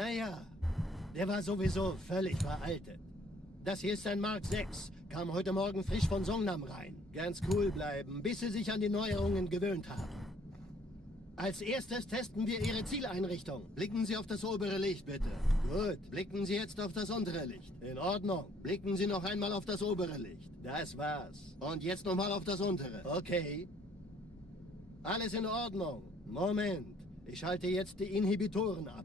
Naja, der war sowieso völlig veraltet. Das hier ist ein Mark 6. Kam heute Morgen frisch von Songnam rein. Ganz cool bleiben, bis Sie sich an die Neuerungen gewöhnt haben. Als erstes testen wir Ihre Zieleinrichtung. Blicken Sie auf das obere Licht, bitte. Gut. Blicken Sie jetzt auf das untere Licht. In Ordnung. Blicken Sie noch einmal auf das obere Licht. Das war's. Und jetzt nochmal auf das untere. Okay. Alles in Ordnung. Moment. Ich schalte jetzt die Inhibitoren ab.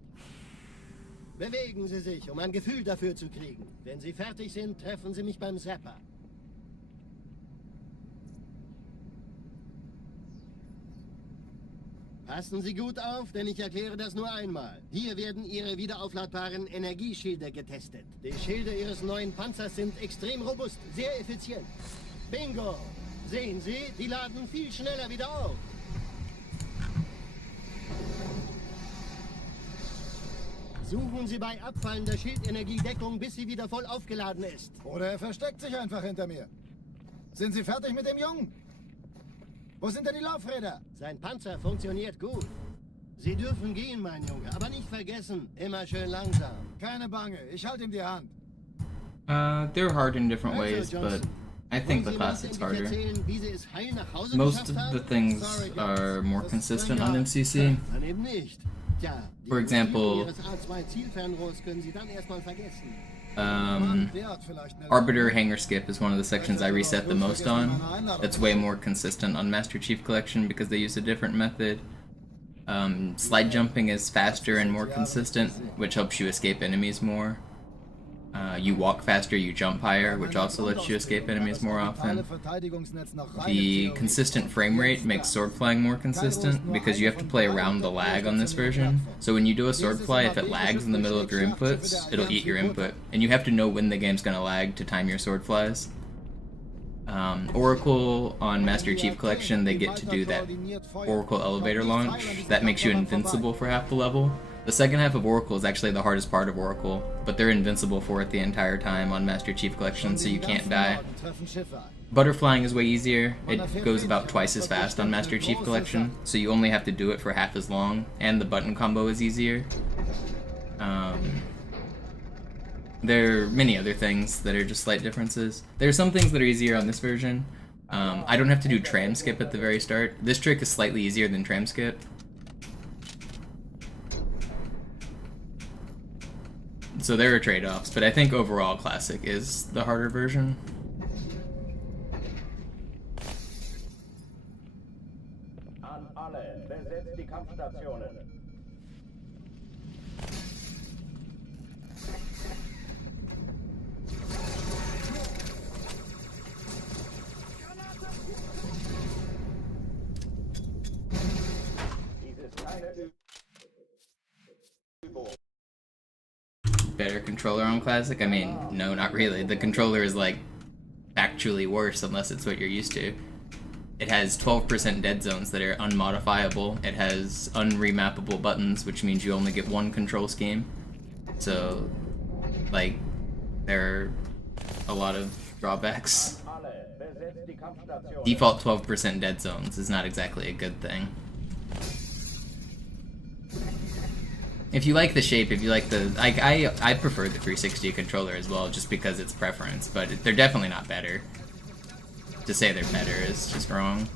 Bewegen Sie sich, um ein Gefühl dafür zu kriegen. Wenn Sie fertig sind, treffen Sie mich beim Zapper. Passen Sie gut auf, denn ich erkläre das nur einmal. Hier werden Ihre wiederaufladbaren Energieschilde getestet. Die Schilde Ihres neuen Panzers sind extrem robust, sehr effizient. Bingo! Sehen Sie, die laden viel schneller wieder auf. Suchen Sie bei abfallender Schildenergiedeckung, bis sie wieder voll aufgeladen ist. Oder er versteckt sich einfach hinter mir. Sind Sie fertig mit dem Jungen? Wo sind denn die Laufräder? Sein Panzer funktioniert gut. Sie dürfen gehen, mein Junge, aber nicht vergessen, immer schön langsam. Keine Bange, ich halte ihm die Hand. They're hard in different ways, but I think the classic's harder. Most of the things are more consistent on MCC. For example, Arbiter Hanger Skip is one of the sections I reset the most on. That's way more consistent on Master Chief Collection because they use a different method. Slide jumping is faster and more consistent, which helps you escape enemies more. You walk faster, you jump higher, which also lets you escape enemies more often. The consistent frame rate makes sword flying more consistent because you have to play around the lag on this version. So when you do a sword fly, if it lags in the middle of your inputs, it'll eat your input. And you have to know when the game's gonna lag to time your sword flies. Oracle on Master Chief Collection, they get to do that Oracle elevator launch. That makes you invincible for half the level. The second half of Oracle is actually the hardest part of Oracle, but they're invincible for it the entire time on Master Chief Collection, so you can't die. Butterflying is way easier. It goes about twice as fast on Master Chief Collection, so you only have to do it for half as long, and the button combo is easier. There are many other things that are just slight differences. There are some things that are easier on this version. I don't have to do tram skip at the very start. This trick is slightly easier than tram skip. So there are trade-offs, but I think overall Classic is the harder version. An alle, besetzt die Kampfstationen. Dies ist keine Übung. Better controller on Classic? I mean, no, not really. The controller is like actually worse unless it's what you're used to. It has 12% dead zones that are unmodifiable. It has unremappable buttons, which means you only get one control scheme. So, like, there are a lot of drawbacks. Default 12% dead zones is not exactly a good thing. If you like the shape, if you like the... I prefer the 360 controller as well, just because it's preference, but they're definitely not better. To say they're better is just wrong.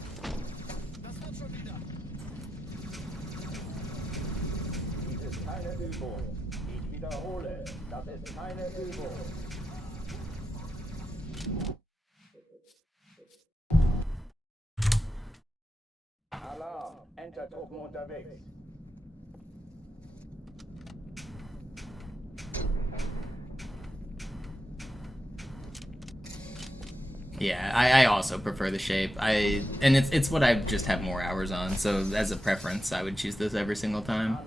Alarm, Entertruppen unterwegs. Yeah, I also prefer the shape. And it's what I just have more hours on, so as a preference, I would choose this every single time.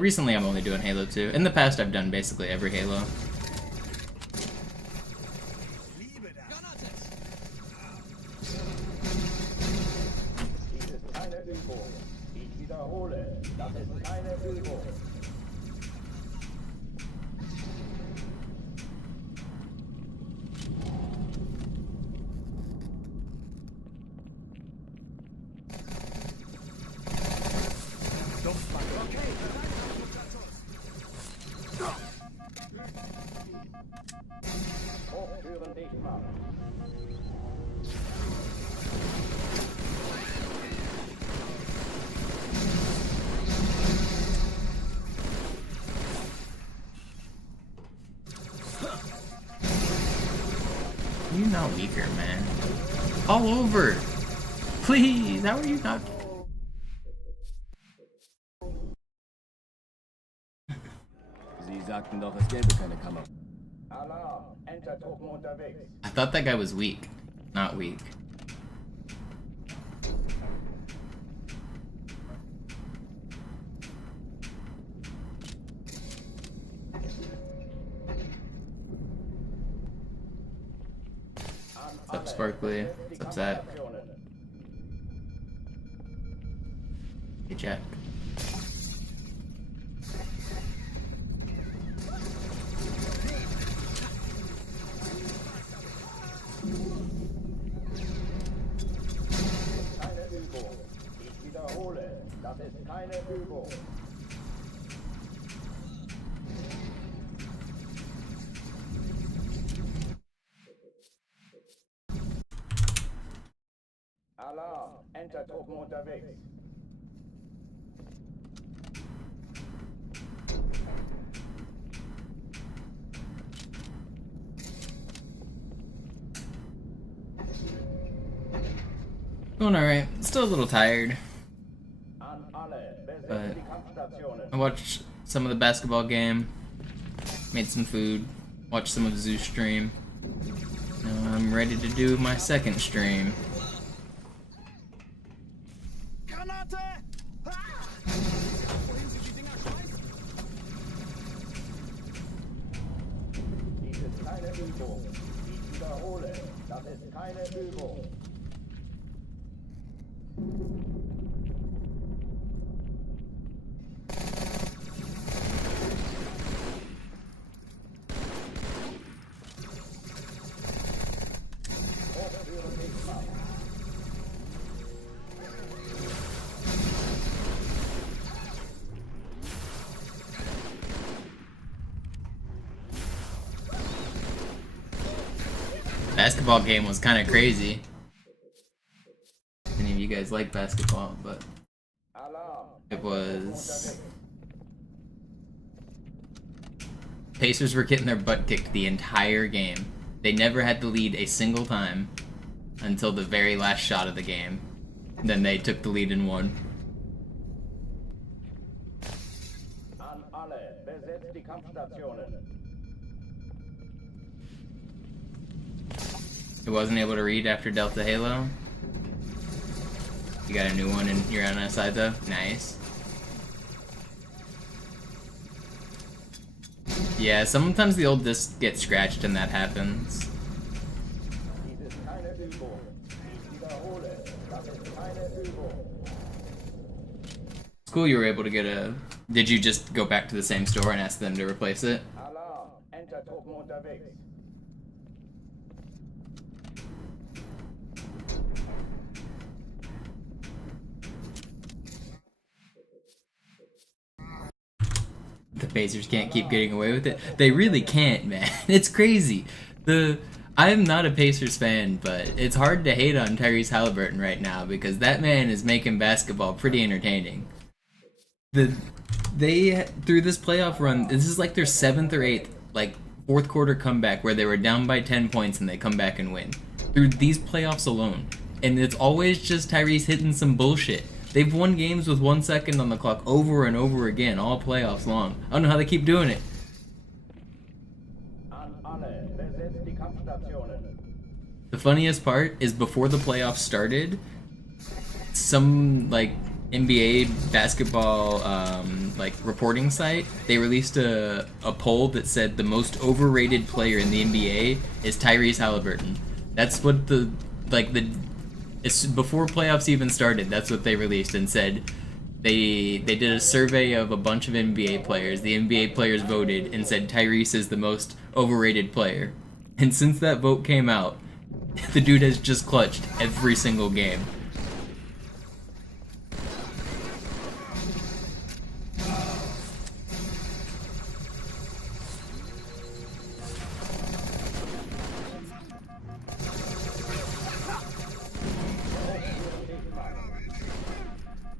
Recently I'm only doing Halo 2. In the past I've done basically every Halo. Türen dicht machen. You're not weaker, man. All over! Please, how are you not? Sie sagten doch, es gäbe keine Kamera. Alarm, Entertruppen unterwegs. I thought that guy was weak. Not weak. What's up, Sparkly? What's up, Zach? Hey, Jack. Keine Übung. Ich wiederhole, das ist keine Übung. Alarm, Entertruppen unterwegs. Doing alright. Still a little tired. An alle, besetzt But die Kampfstationen. I watched some of the basketball game. Made some food. Watched some of Zeus stream. Now I'm ready to do my second stream. Dies ist keine Übung. Ich wiederhole, das ist keine Übung. Hochführen dicht machen. Basketball game was kind of crazy. If any of you guys like basketball, but Alarm, it was. Pacers were getting their butt kicked the entire game. They never had to lead a single time until the very last shot of the game. Then they took the lead and won. an alle, besetzt die Kampfstationen. It wasn't able to read after Delta Halo. You got a new one and you're on our side though? Nice. Yeah, sometimes the old disc gets scratched and that happens. Dies ist keine Übung. Ich wiederhole, das ist keine Übung. It's cool you were able to get a... Did you just go back to the same store and ask them to replace it? Alarm, Entertruppen unterwegs. The Pacers can't keep getting away with it. They really can't, man. It's crazy. I'm not a Pacers fan, but it's hard to hate on Tyrese Halliburton right now because that man is making basketball pretty entertaining. They through this playoff run, this is like their 7th or 8th like fourth quarter comeback where they were down by 10 points and they come back and win. Through these playoffs alone. And it's always just Tyrese hitting some bullshit. They've won games with 1 second on the clock over and over again, all playoffs long. I don't know how they keep doing it. An alle, besetzt die Kampfstationen. The funniest part is before the playoffs started, some like NBA basketball like reporting site, they released a poll that said the most overrated player in the NBA is Tyrese Halliburton. That's what it's before playoffs even started. That's what they released and said they did a survey of a bunch of NBA players. The NBA players voted and said Tyrese is the most overrated player. And since that vote came out, the dude has just clutched every single game.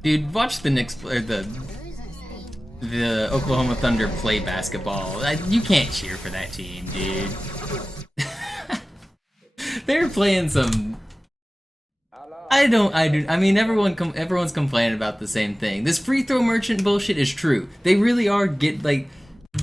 Dude, watch the Knicks or the Oklahoma Thunder play basketball. You can't cheer for that team, dude. They're playing some. I mean, everyone's complaining about the same thing. This free throw merchant bullshit is true. They really are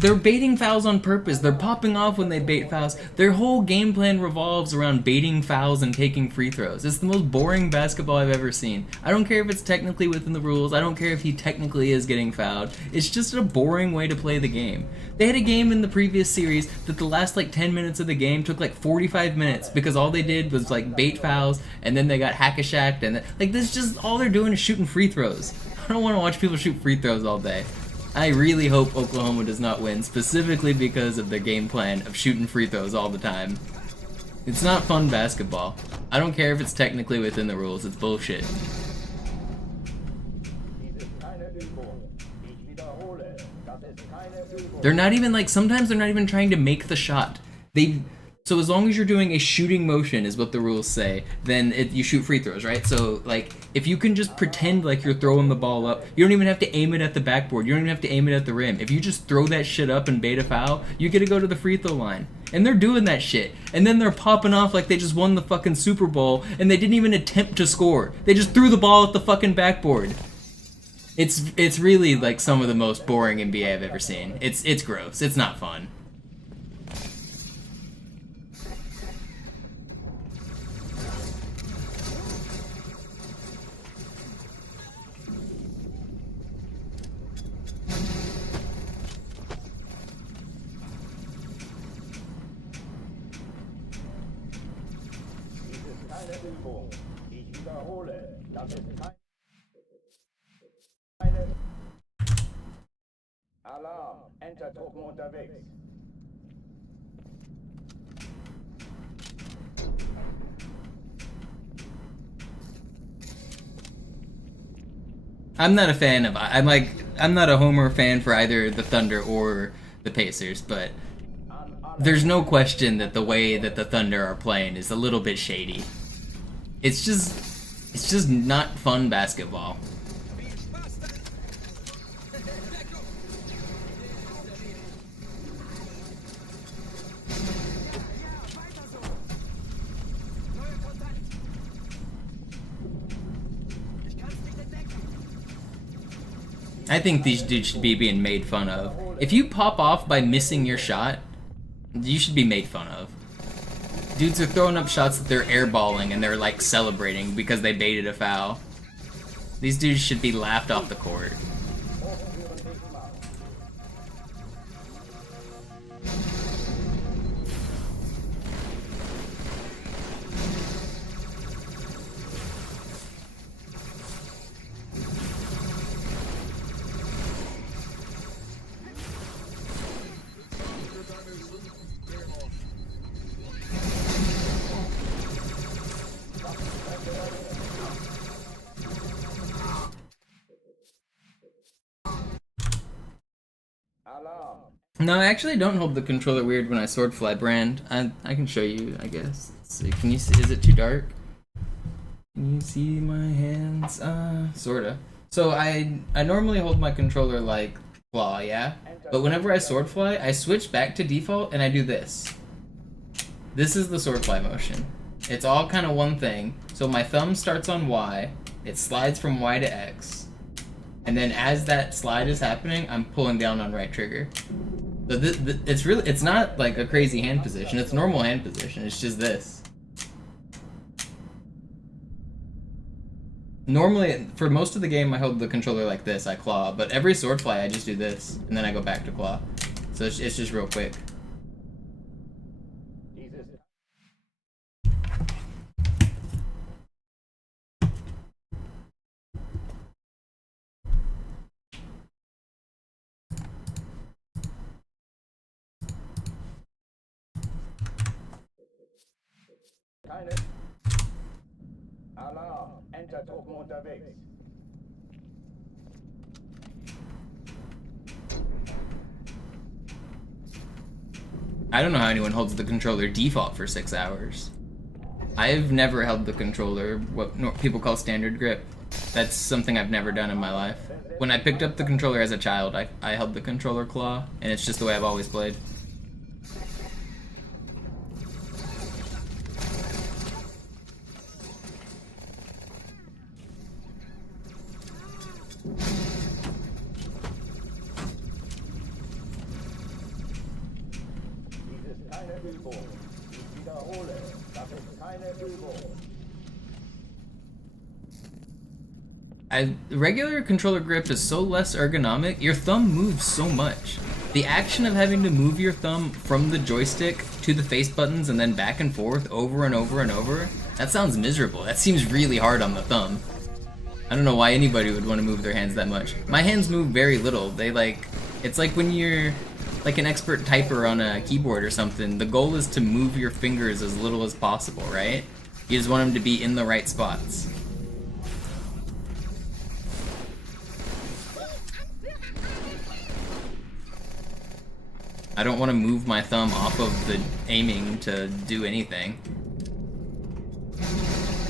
they're baiting fouls on purpose. They're popping off when they bait fouls. Their whole game plan revolves around baiting fouls and taking free throws. It's the most boring basketball I've ever seen. I don't care if it's technically within the rules. I don't care if he technically is getting fouled. It's just a boring way to play the game. They had a game in the previous series that the last 10 minutes of the game took 45 minutes because all they did was bait fouls and then they got hack-a-shacked and this just all they're doing is shooting free throws. I don't want to watch people shoot free throws all day. I really hope Oklahoma does not win, specifically because of their game plan of shooting free throws all the time. It's not fun basketball. I don't care if it's technically within the rules, it's bullshit. They're not even sometimes they're not even trying to make the shot. So as long as you're doing a shooting motion is what the rules say, then you shoot free throws, right? So if you can just pretend like you're throwing the ball up, you don't even have to aim it at the backboard. You don't even have to aim it at the rim. If you just throw that shit up and bait a foul, you get to go to the free throw line. And they're doing that shit. And then they're popping off like they just won the fucking Super Bowl and they didn't even attempt to score. They just threw the ball at the fucking backboard. It's really some of the most boring NBA I've ever seen. It's gross. It's not fun. Alarm, Enter-Truppen unterwegs. I'm not a fan of I'm not a homer fan for either the Thunder or the Pacers, but there's no question that the way that the Thunder are playing is a little bit shady. It's just not fun basketball. I think these dudes should be being made fun of. If you pop off by missing your shot, you should be made fun of. Dudes are throwing up shots that they're airballing and they're celebrating because they baited a foul. These dudes should be laughed off the court. No, I actually don't hold the controller weird when I sword fly, Brand. I can show you, I guess. Let's see. Can you see? Is it too dark? Can you see my hands? Sorta. So I normally hold my controller like claw, yeah? But whenever I sword fly, I switch back to default and I do this. This is the sword fly motion. It's all kind of one thing. So my thumb starts on Y, it slides from Y to X, and then as that slide is happening, I'm pulling down on right trigger. So it's not a crazy hand position. It's normal hand position. It's just this. Normally, for most of the game, I hold the controller like this. I claw, but every sword fly, I just do this, and then I go back to claw. So it's just real quick. Alarm, Enter-Truppen unterwegs. I don't know how anyone holds the controller default for 6 hours. I've never held the controller, what people call standard grip. That's something I've never done in my life. When I picked up the controller as a child, I held the controller claw, and it's just the way I've always played. Dies ist keine Übung. Ich wiederhole, das ist keine Übung. The regular controller grip is so less ergonomic, your thumb moves so much. The action of having to move your thumb from the joystick to the face buttons and then back and forth over and over and over, that sounds miserable. That seems really hard on the thumb. I don't know why anybody would want to move their hands that much. My hands move very little. It's like when you're like an expert typer on a keyboard or something, the goal is to move your fingers as little as possible, right? You just want them to be in the right spots. I don't want to move my thumb off of the aiming to do anything.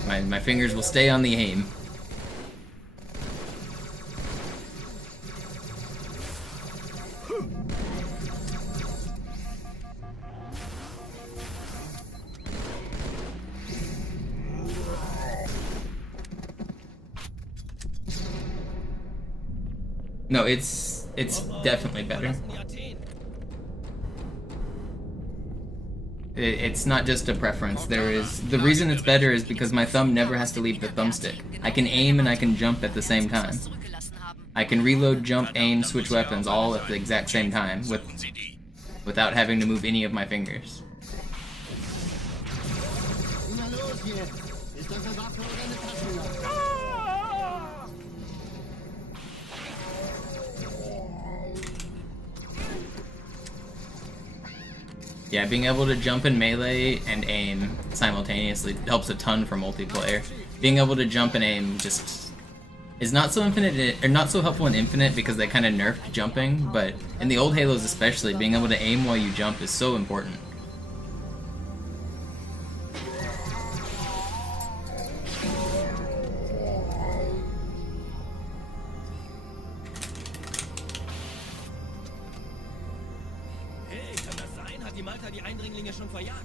My fingers will stay on the aim. No, it's definitely better. It's not just a preference. The reason it's better is because my thumb never has to leave the thumbstick. I can aim and I can jump at the same time. I can reload, jump, aim, switch weapons all at the exact same time without having to move any of my fingers. Na los jetzt! Ist das eine Waffe oder eine Taschenlampe? Yeah, being able to jump in melee and aim simultaneously helps a ton for multiplayer. Being able to jump and aim just is not so helpful in Infinite because they kind of nerfed jumping, but in the old Halos especially, being able to aim while you jump is so important. Die Eindringlinge schon verjagt.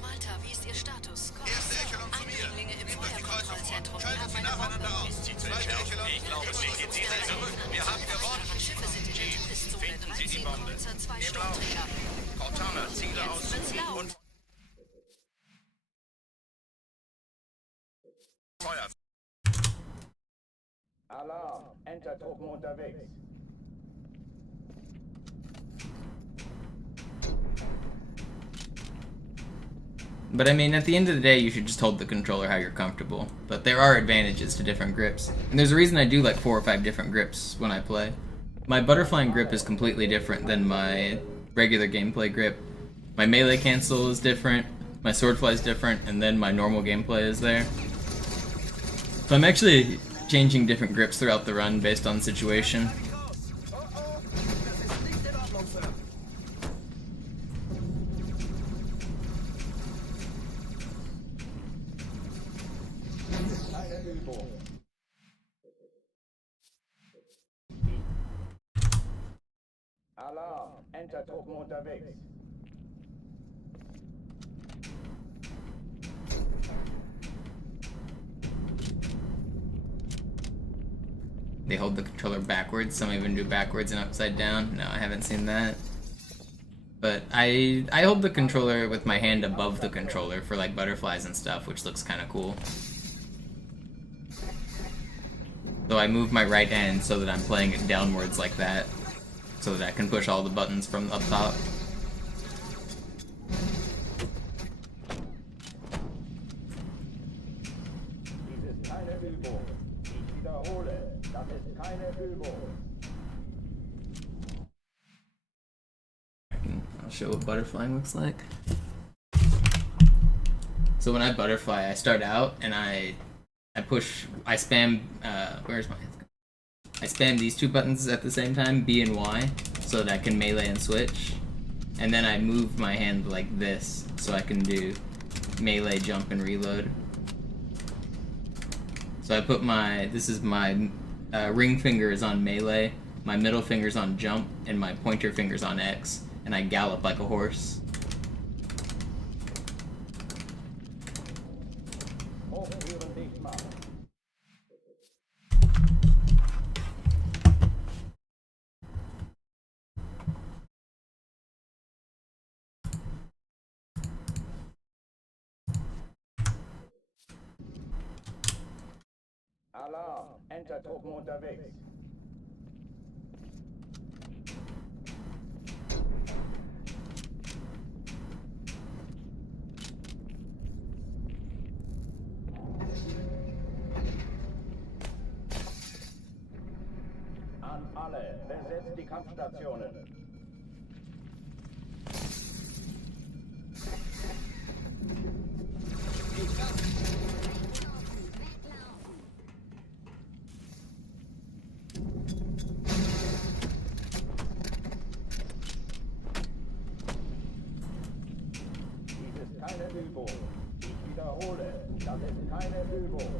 Malta, wie ist Ihr Status? Erste Echelon zu mir. Eindringlinge im Nehmt euch die Kreuzung vor. Feuerkontrollzentrum. Schaltet sie nacheinander aus. Zweite Echelon. Ich glaube, sie geht wieder zurück. Wir haben gewonnen. Schiffe sind in der Todeszone. Finden Sie die 13 Bombe. Kreuzer, 2 Im Lauf. Sturmträger. Cortana, Ziele aussuchen und Feuer. Alarm, Entertruppen unterwegs. But I mean, at the end of the day, you should just hold the controller how you're comfortable. But there are advantages to different grips. And there's a reason I do like 4 or 5 different grips when I play. My butterflying grip is completely different than my regular gameplay grip. My melee cancel is different, my swordfly is different, and then my normal gameplay is there. So I'm actually changing different grips throughout the run based on situation. Keine Übung. Alarm, Entertruppen unterwegs. They hold the controller backwards, some even do backwards and upside down. No, I haven't seen that. But I hold the controller with my hand above the controller for like butterflies and stuff, which looks kind of cool. So I move my right hand so that I'm playing it downwards like that, so that I can push all the buttons from up top. Dies ist keine Übung. Ich wiederhole, das ist keine Übung. I'll show what butterflying looks like. So when I butterfly, I start out and I spam, I spam these 2 buttons at the same time, B and Y, so that I can melee and switch. And then I move my hand like this, so I can do melee, jump, and reload. So I put this is my ring finger is on melee, my middle finger's on jump, and my pointer finger's on X, and I gallop like a horse. Hochtüren dicht machen. Alarm! Entertruppen unterwegs. An alle, besetzt die Kampfstationen. Dies ist keine Übung. Ich wiederhole, das ist keine Übung.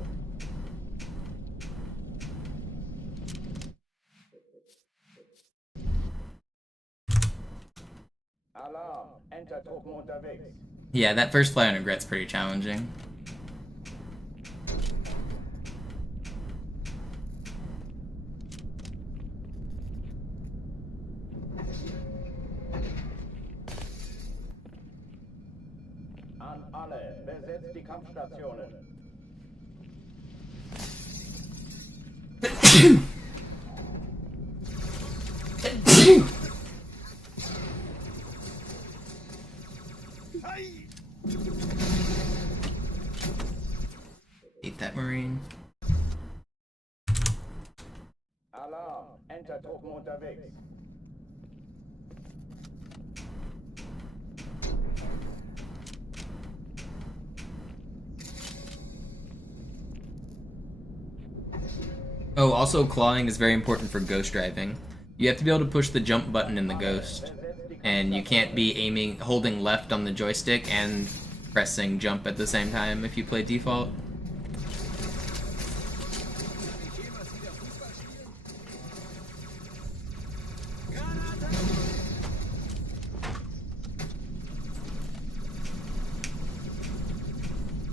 Alarm! Entertruppen unterwegs. Yeah, that first fly on regret's pretty challenging. An alle, besetzt die Kampfstationen. Eat that Marine. Alarm! Entertruppen unterwegs. Oh, also clawing is very important for ghost driving. You have to be able to push the jump button in the ghost, and you can't be holding left on the joystick and pressing jump at the same time if you play default.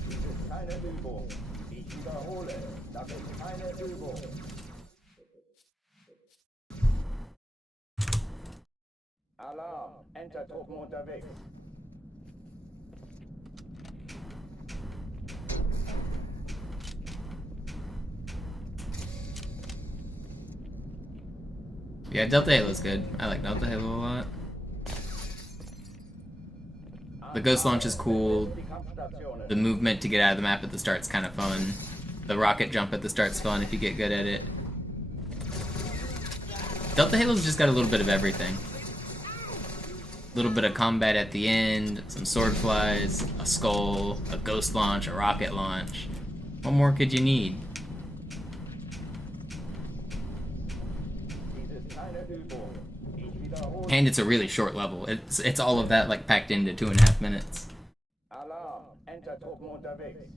Dies ist keine Übung. Ich wiederhole, das ist keine Übung. Alarm! Entertruppen unterwegs. Yeah, Delta Halo's good. I like Delta Halo a lot. The ghost launch is cool. Die Kampfstationen. The movement to get out of the map at the start's kind of fun. The rocket jump at the start's fun if you get good at it. Delta Halo's just got a little bit of everything. A little bit of combat at the end, some sword flies, a skull, a ghost launch, a rocket launch. What more could you need? Dies ist keine Übung. Ich wiederhole. And it's a really short level. It's all of that like packed into 2.5 minutes. Alarm! Entertruppen unterwegs.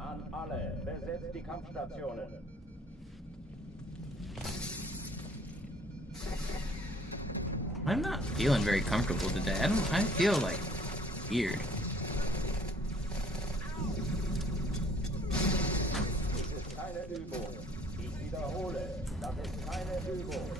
An alle, besetzt die Kampfstationen. I'm not feeling very comfortable today. I feel like weird. Dies ist keine Übung. Ich wiederhole, das ist keine Übung.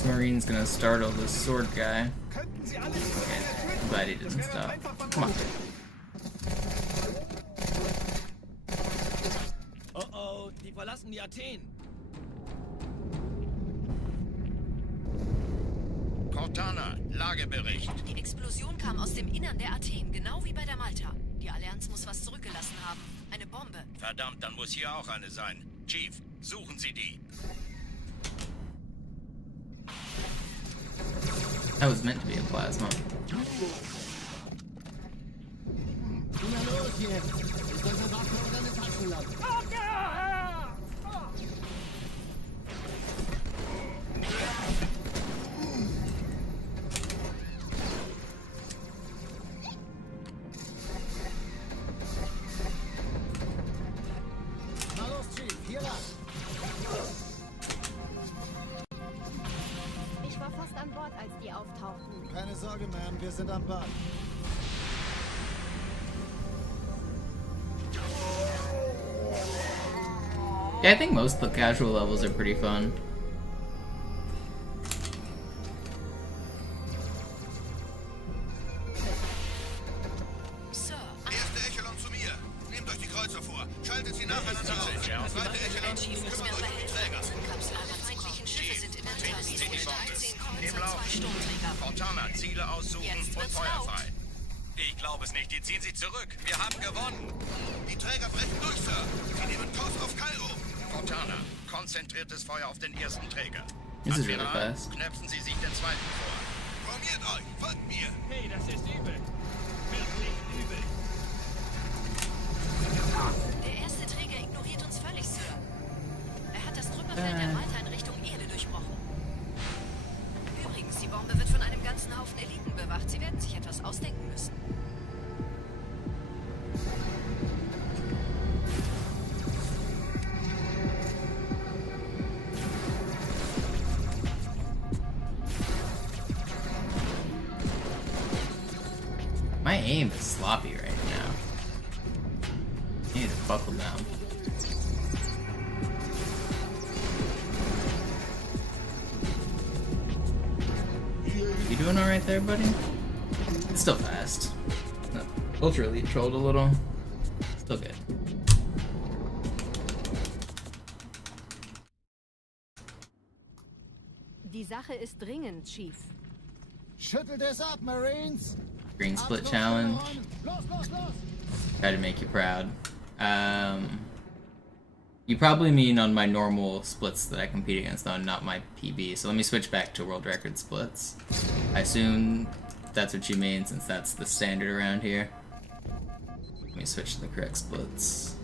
Ex-Marine's gonna startle this sword guy. Okay, I'm glad he didn't stop. Come on. Oh oh, die verlassen die Athen. Cortana, Lagebericht. Die Explosion kam aus dem Innern der Athen, genau wie bei der Malta. Die Allianz muss was zurückgelassen haben. Eine Bombe. Verdammt, dann muss hier auch eine sein. Chief, suchen Sie die. That was meant to be a plasma. Na los jetzt! Ist das eine Waffe oder eine Taschenlampe? Na los, Chief, hier lang! Ich war fast an Bord, als die auftauchten. Keine Sorge, Ma'am, wir sind am Bad. Yeah, I think most of the casual levels are pretty fun. Sir, Erste Echelon zu mir. Nehmt euch die Kreuzer vor. Schaltet sie nacheinander auf. Zweite Echelon, Chief muss kümmert mir euch um die verhelfen. Träger. Kapsel aller feindlichen Schiffe sind in der Treten Sie die Bombe. 13 Im Kreuzer, 2 Lauf. Sturmträger. Cortana, Ziele aussuchen Jetzt und wird's Feuer laut. frei. Ich glaube es nicht. Die ziehen sich zurück. Wir haben gewonnen. Die Träger brechen durch, Sir. Sie nehmen Kurs auf Kairo. Cortana, konzentriertes Feuer auf den ersten Träger. This is really Admiral, fast. knöpfen Sie sich den zweiten vor. Formiert euch. Folgt mir. Hey, das ist übel. Wirklich übel. Der erste Träger ignoriert uns völlig, Sir. Er hat das Trümmerfeld der Malta in Richtung Erde durchbrochen. Übrigens, die Bombe wird von einem ganzen Haufen Eliten bewacht. Sie werden sich etwas ausdenken müssen. My aim is sloppy right now. I need to buckle down. You doing alright there, buddy? It's still fast. No, Ultra Elite trolled a little. Still good. Die Sache ist dringend, Chief. Schüttelt es ab, Marines! Green split challenge. Los, los, los! Try to make you proud. You probably mean on my normal splits that I compete against, though, not my PB. So let me switch back to world record splits. I assume that's what you mean, since that's the standard around here. Let me switch to the correct splits.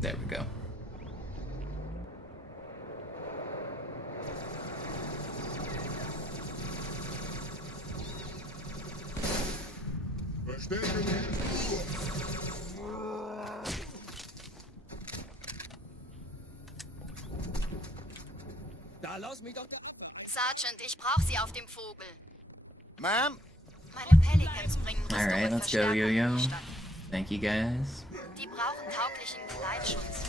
There we go. Da lass mich doch der... Sergeant, ich brauche Sie auf dem Vogel. Ma'am? Meine Pelicans bringen Rüstung Alright, und let's go, Verstärkung in Yo-Yo. die Stadt. Thank you guys. Die brauchen tauglichen Geleitschutz.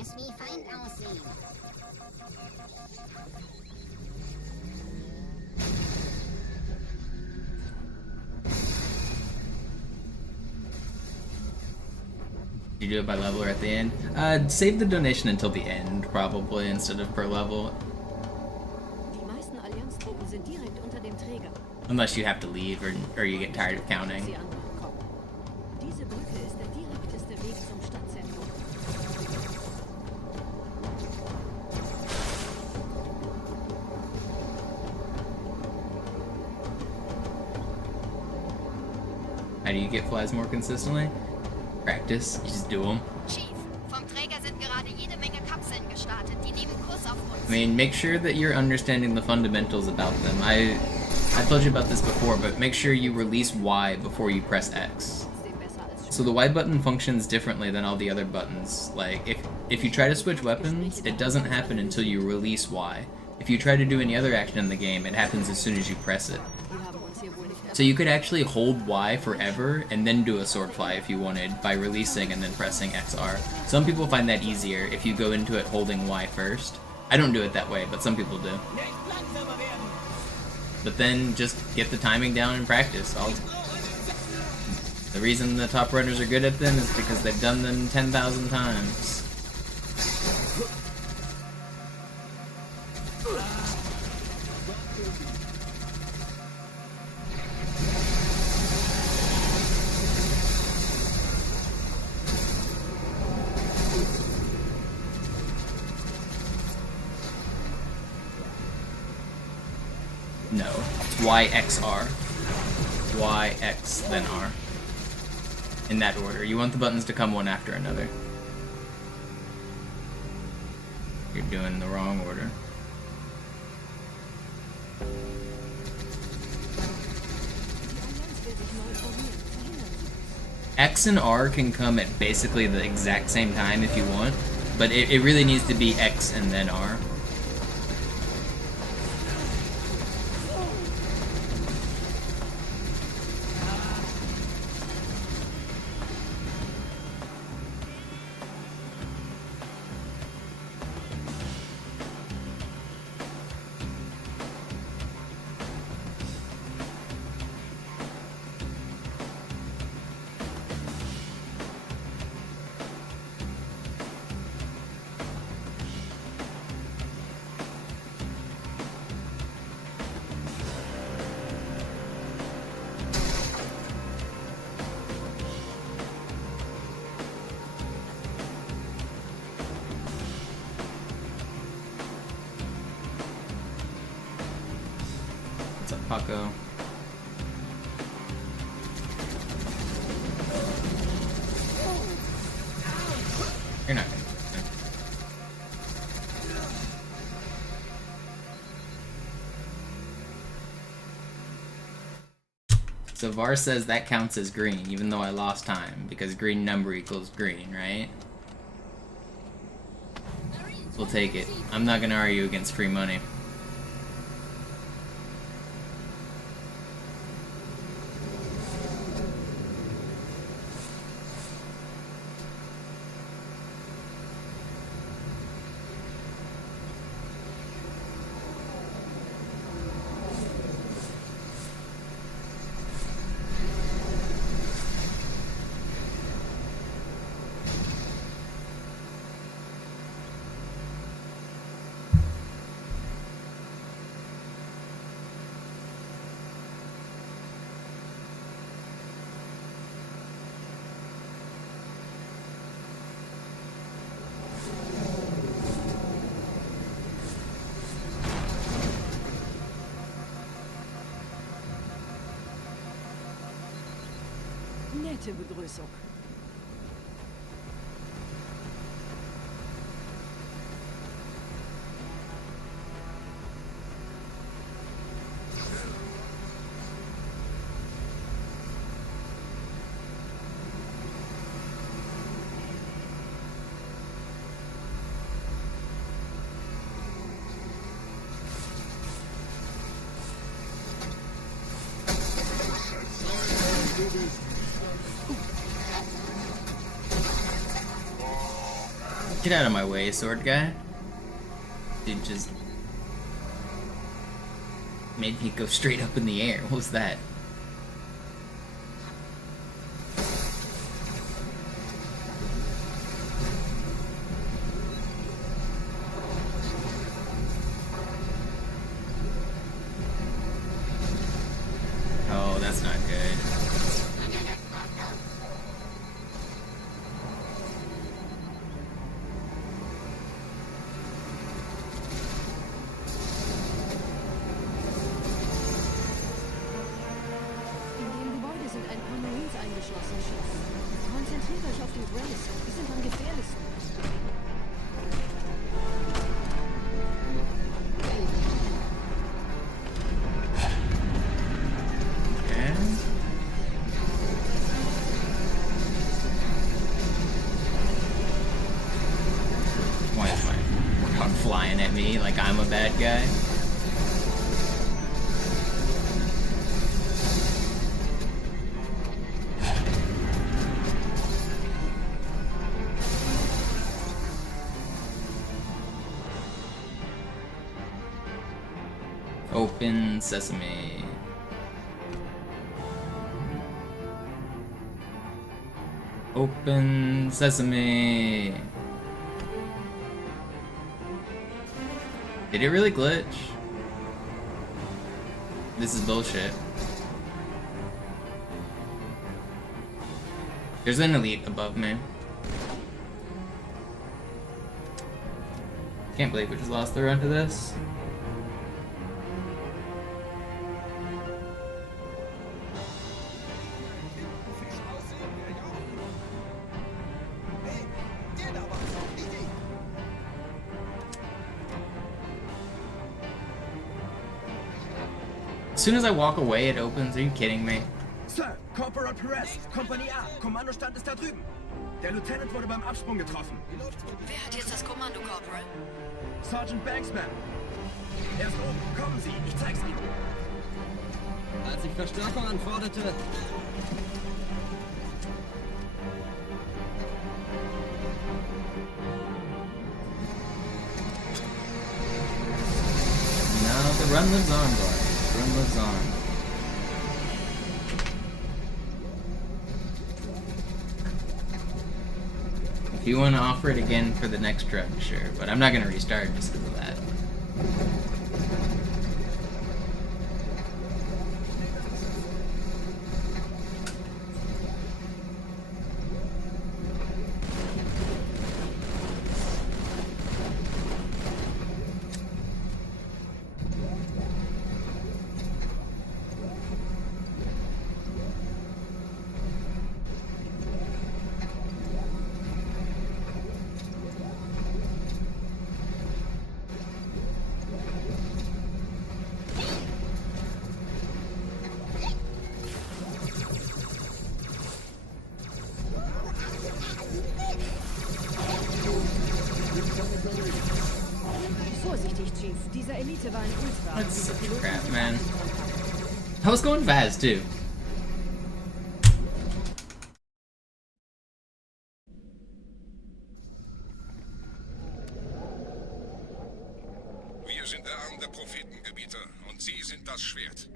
Es wie Feind aussehen. You do it by level or at the end? Save the donation until the end, probably, instead of per level. Die meisten Allianztruppen sind direkt unter dem Träger. Unless you have to leave or you get tired of counting. Sie ankommen. Diese Brücke ist der direkteste Weg zum Stadtzentrum. How do you get flies more consistently? Practice. You just do them. Chief, vom Träger sind gerade jede Menge Kapseln gestartet. Die nehmen Kurs auf uns. I mean, make sure that you're understanding the fundamentals about them. I told you about this before, but make sure you release Y before you press X. So the Y button functions differently than all the other buttons. Like, if you try to switch weapons, it doesn't happen until you release Y. If you try to do any other action in the game, it happens as soon as you press it. So you could actually hold Y forever and then do a sword fly if you wanted by releasing and then pressing XR. Some people find that easier if you go into it holding Y first. I don't do it that way, but some people do. But then just get the timing down and practice. The reason the top runners are good at them is because they've done them 10,000 times. No, it's YXR. YX, then R. In that order. You want the buttons to come one after another. You're doing the wrong order. X and R can come at basically the exact same time if you want, but it really needs to be X and then R. What's up, Paco? You're not gonna. So Var says that counts as green, even though I lost time, because green number equals green, right? We'll take it. I'm not gonna argue against free money. Nette Begrüßung. Get out of my way, sword guy. Dude just made me go straight up in the air. What was that? Oh, that's not good. Konzentriert euch auf die Race. Die sind am gefährlichsten. Why is my dog flying at me like I'm a bad guy? Open sesame. Open sesame. Did it really glitch? This is bullshit. There's an elite above me. Can't believe we just lost the run to this. As soon as I walk away, it opens. Are you kidding me? Sir, Corporal Perez, Kompanie A, Kommandostand ist da drüben. Der Lieutenant wurde beim Absprung getroffen. Wer hat jetzt das Kommando, Corporal? Sergeant Banksman. Er ist oben. Kommen Sie, ich zeig's Ihnen. Als ich Verstärkung anforderte... No, the run lives on, boy. The run lives on. If you want to offer it again for the next run, sure, but I'm not going to restart just because of that. Vorsichtig, Chief. Dieser Elite war ein Ultra. That's crap, man. I was going fast, too. Wir sind der Arm der Prophetengebieter und Sie sind das Schwert.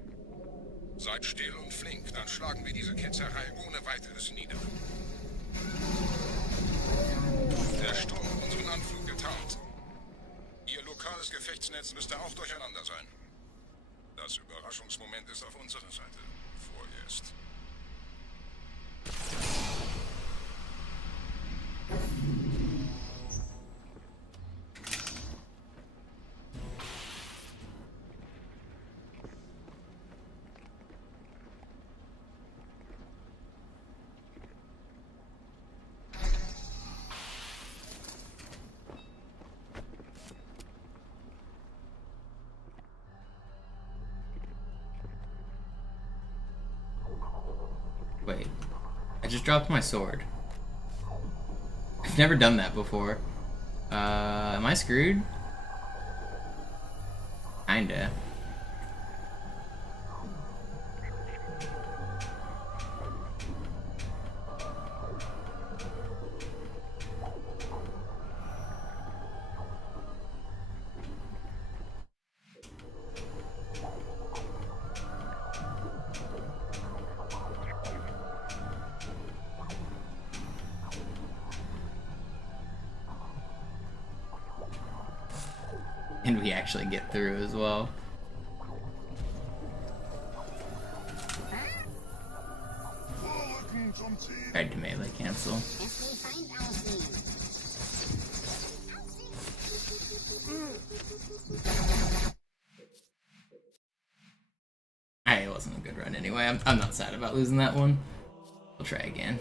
Seid still und flink, dann schlagen wir diese Ketzerei ohne weiteres nieder. Der Sturm hat unseren Anflug getarnt. Ihr lokales Gefechtsnetz müsste auch durcheinander sein. Das Überraschungsmoment ist auf unserer Seite. Vorerst. Wait, I just dropped my sword. I've never done that before. Am I screwed? Kinda. And we actually get through as well. Tried to melee cancel. It wasn't a good run anyway. I'm not sad about losing that one. We'll try again.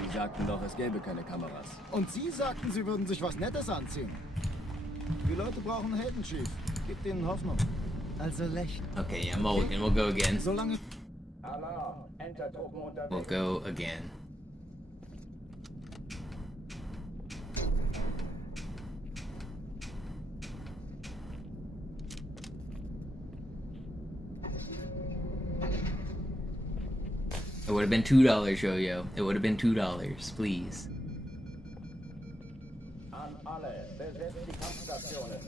Sie sagten doch, es gäbe keine Kameras. Und Sie sagten, Sie würden sich was Nettes anziehen. Die Leute brauchen Helden, Chief. Gebt ihnen Hoffnung. Also lächeln. Okay, yeah, Mulligan. We'll go again. Solange... Alarm! Enter-Truppen unterwegs. We'll go again. It would have been $2, Yo-Yo. It would have been $2, please. An alle, besetzt die Kampfstationen.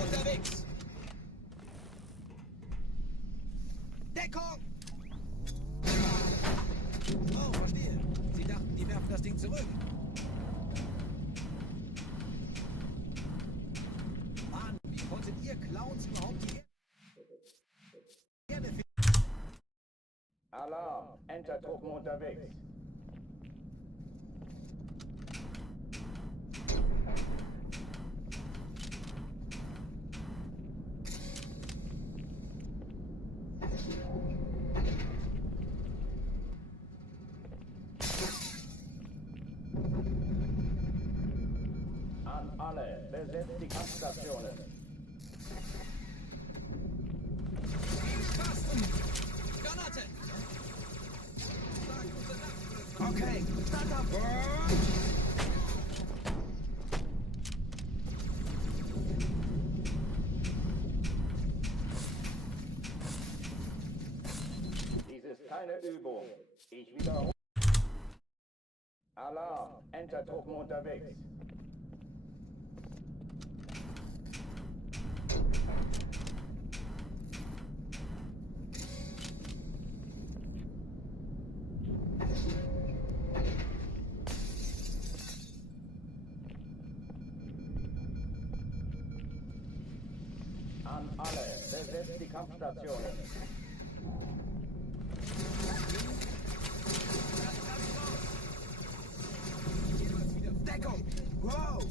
Unterwegs! Deckung! Oh, verstehe. Sie dachten, die werfen das Ding zurück. Mann, wie konntet ihr Clowns überhaupt die Erde finden? Alarm! Enter-Truppen unterwegs. An alle, besetzt die Kampfstationen. Granate! Okay, stand up! Dies ist keine Übung. Ich wiederhole. Alarm! Enter-Truppen unterwegs. An alle, besetzt die Kampfstationen. Deckung! Wow!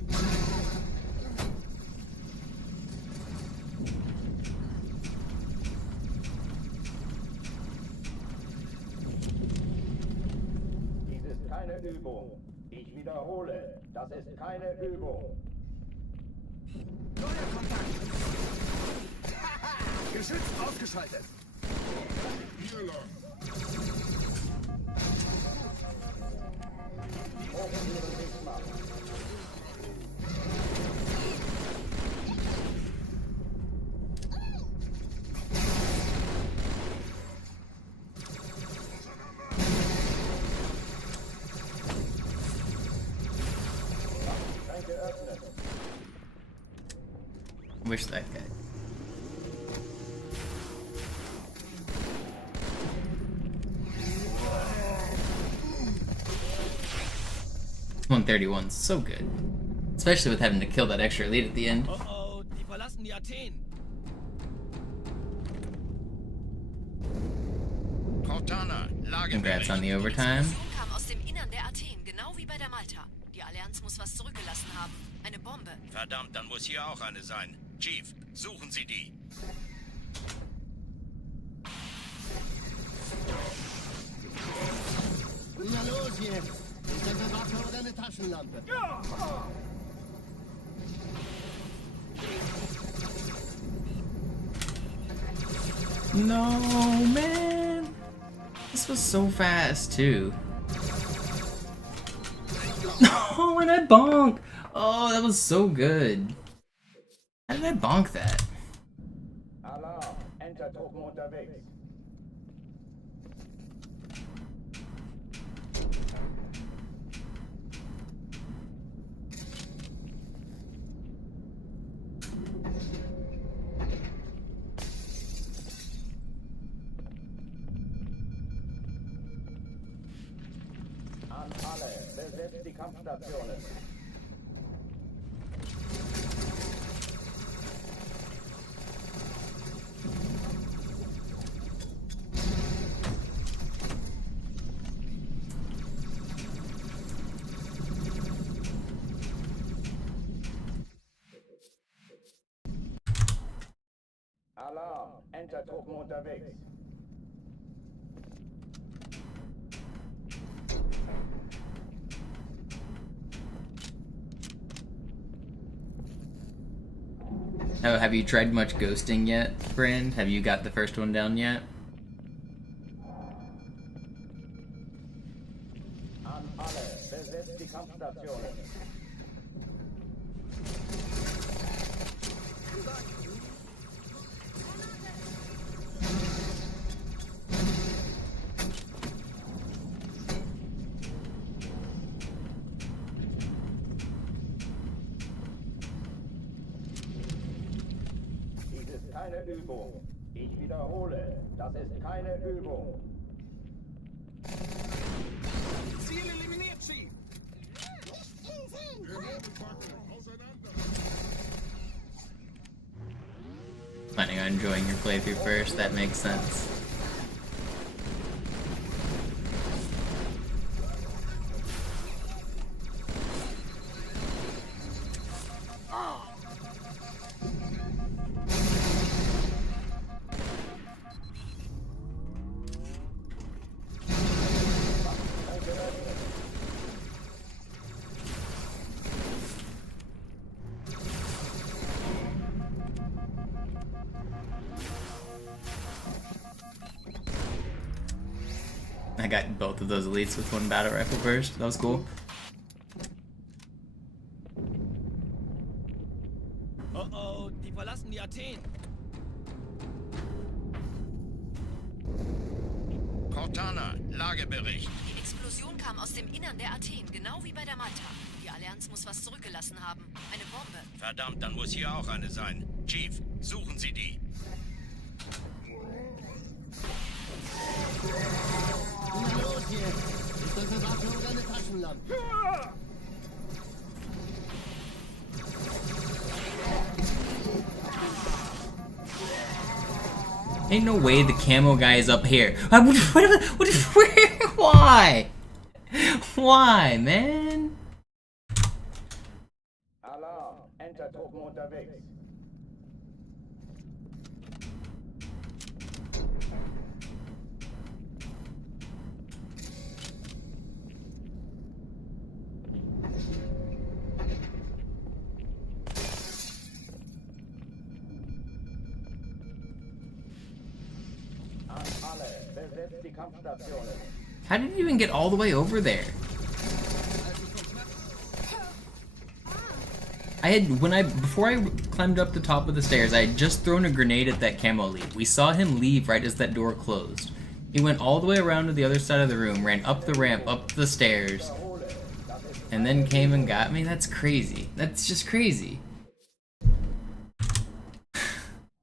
Dies ist keine Übung. Ich wiederhole, das ist keine Übung. Neuer Kontakt! Geschütz ausgeschaltet! Hier lang. Hochführen nichts machen. Schränke öffnen. Wish that guy. $131's so good. Especially with having to kill that extra elite at the end. Oh, die verlassen die Athen! Cortana, Congrats on the overtime. Explosion kam aus dem Innern der Athen, genau wie bei der Malta. Die Allianz muss was zurückgelassen haben. Eine Bombe. Verdammt, dann muss hier auch eine sein. Chief, suchen Sie die. Na los jetzt! Ist das eine Waffe oder eine Taschenlampe? No, man. This was so fast, too. Oh, and I bonk. Oh, that was so good. How did I bonk that? Alarm! Enter-Truppen unterwegs. An alle, besetzt die Kampfstationen. Alarm, Entertruppen unterwegs. Oh, have you tried much ghosting yet, Brand? Have you got the first one down yet? An alle, besetzt die Kampfstationen. Dies ist keine Übung. Ich wiederhole, das ist keine Übung. Ziel eliminiert sie! Planning on enjoying your playthrough first, that makes sense. I got both of those elites with one battle rifle burst. That was cool. Oh oh, die verlassen die Athen. Cortana, Lagebericht. Die Explosion kam aus dem Innern der Athen, genau wie bei der Malta. Die Allianz muss was zurückgelassen haben. Eine Bombe. Verdammt, dann muss hier auch eine sein. Chief, suchen Sie die. Na los jetzt! Ist das eine Waffe oder eine Taschenlampe? Ain't no way the camo guy is up here. Why? Why, man? Alarm, Entertruppen unterwegs. An alle, besetzt die Kampfstationen. How did you even get all the way over there? Before I climbed up the top of the stairs, I had just thrown a grenade at that camo lead. We saw him leave right as that door closed. He went all the way around to the other side of the room, ran up the ramp, up the stairs, and then came and got me? That's crazy. That's just crazy.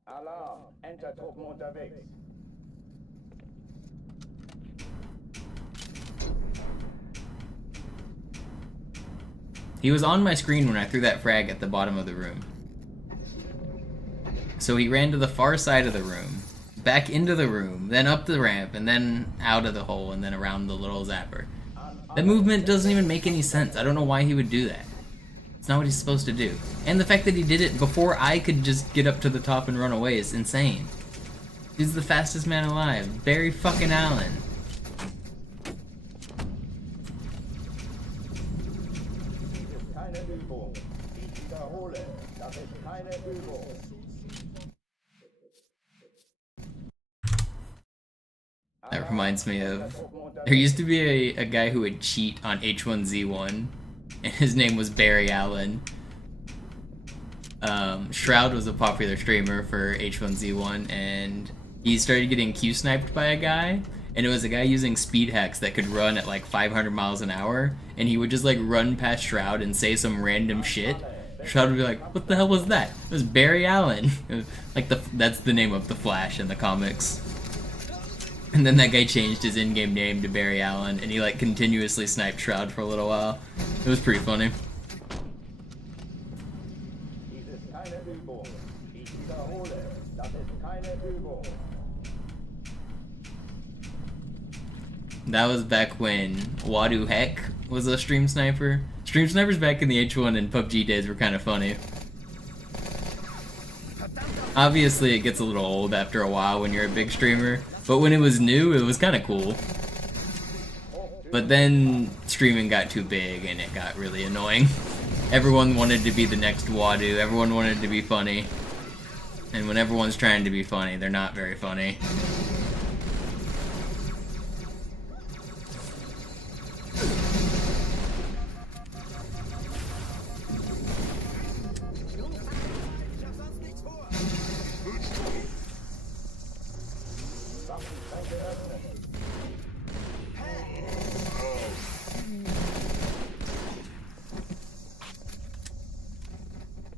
Alarm, Entertruppen unterwegs. He was on my screen when I threw that frag at the bottom of the room. So he ran to the far side of the room, back into the room, then up the ramp, and then out of the hole, and then around the little zapper. That movement doesn't even make any sense. I don't know why he would do that. It's not what he's supposed to do. And the fact that he did it before I could just get up to the top and run away is insane. He's the fastest man alive. Barry fucking Allen. Keine Übung. Ich wiederhole, das ist keine Übung. That reminds me of... There used to be a guy who would cheat on H1Z1, and his name was Barry Allen. Shroud was a popular streamer for H1Z1, and he started getting Q-sniped by a guy, and it was a guy using speed hacks that could run at like 500 miles an hour, and he would just like run past Shroud and say some random shit. Shroud would be like, what the hell was that? It was Barry Allen. Like that's the name of the Flash in the comics. And then that guy changed his in-game name to Barry Allen, and he like continuously sniped Shroud for a little while. It was pretty funny. Dies ist keine Übung. Ich wiederhole, das ist keine Übung. That was back when Wadu Heck was a stream sniper. Stream snipers back in the H1 and PUBG days were kind of funny. Verdammter Obviously, it gets a little old after a while when you're a big streamer, but when it was new, it was kind of cool. But then streaming got too big and it got really annoying. Everyone wanted to be the next Wadu, everyone wanted to be funny. And when everyone's trying to be funny, they're not very funny.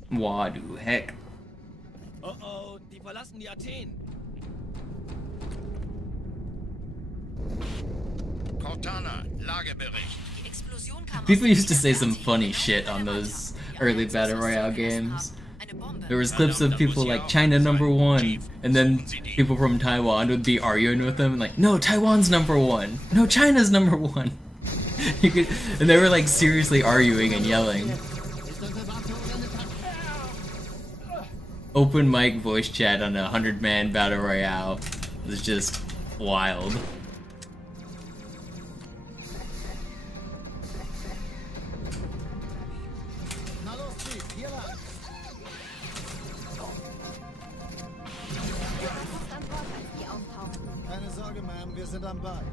Wadu, heck. Oh oh, die verlassen die Athen. Cortana, Lagebericht. Die Explosion kam aus People dem used to say some Niedergang. funny shit on those early Battle Royale games. Eine Bombe. There was clips of people like China #1, and then people from Taiwan would be arguing with them, and like, no, Taiwan's #1, no, China's #1. You could, and they were like seriously arguing and yelling. Open mic voice chat on a 100-man Battle Royale was just wild. Keine Sorge, Ma'am, wir sind am Ball.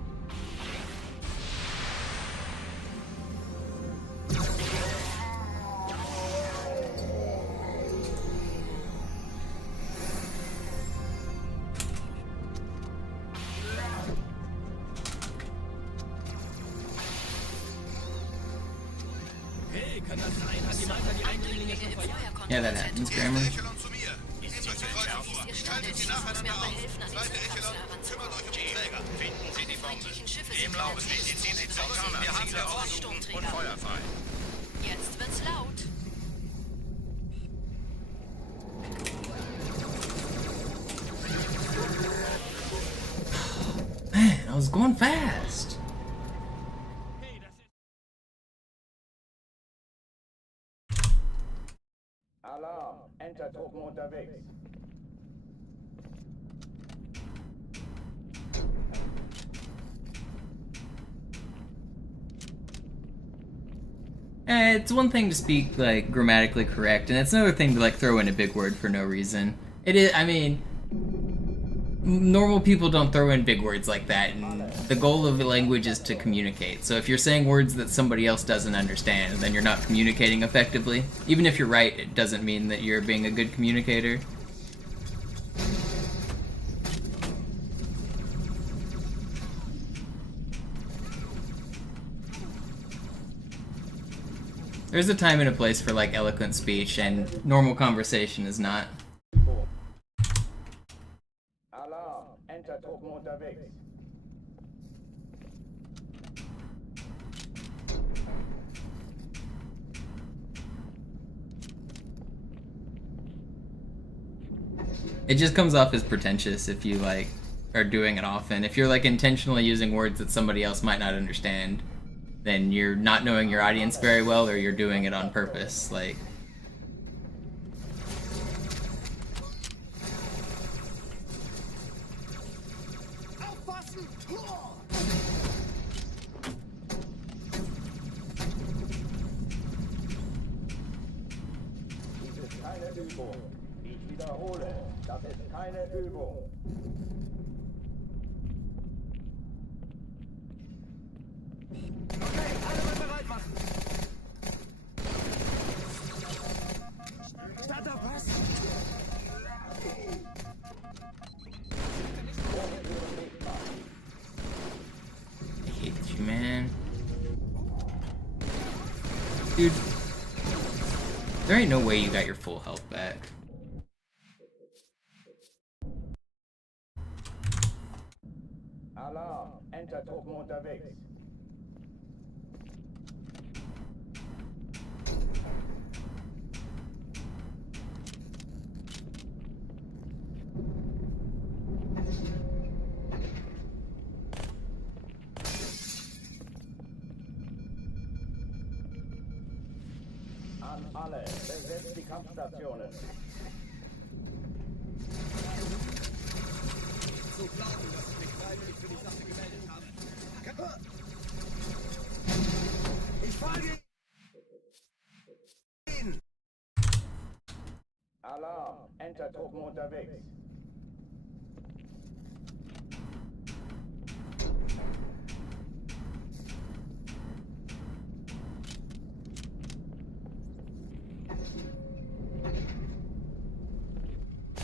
Hey, kann das sein? Hat jemand die Eindringlinge schon verjagt? Yeah, that happens, Grammar. Echelon zu mir. Schaltet sie nacheinander aus. Zweite Echelon, kümmert euch um die Träger. Finden Sie die Bombe. Im Lauf, sie ziehen sie zur Cortana. Wir haben Ziele aussuchen und Feuer frei. Jetzt wird's laut. Man, I was going fast. Alarm, Entertruppen unterwegs. It's one thing to speak like grammatically correct, and it's another thing to like throw in a big word for no reason. It is, I mean, normal people don't throw in big words like that, and the goal of the language is to communicate. So if you're saying words that somebody else doesn't understand, then you're not communicating effectively. Even if you're right, it doesn't mean that you're being a good communicator. There's a time and a place for like eloquent speech, and normal conversation is not. Alarm, Entertruppen unterwegs. It just comes off as pretentious if you like are doing it often. If you're like intentionally using words that somebody else might not understand, then you're not knowing your audience very well, or you're doing it on purpose. Like, Dies ist keine Übung. Ich wiederhole, das ist keine Übung. Okay, alle mal bereit machen. Start auf was? I hate you, man. Dude, there ain't no way you got your full health back. Alarm, Entertruppen unterwegs. An alle, besetzt die Kampfstationen. Enter-Truppen unterwegs.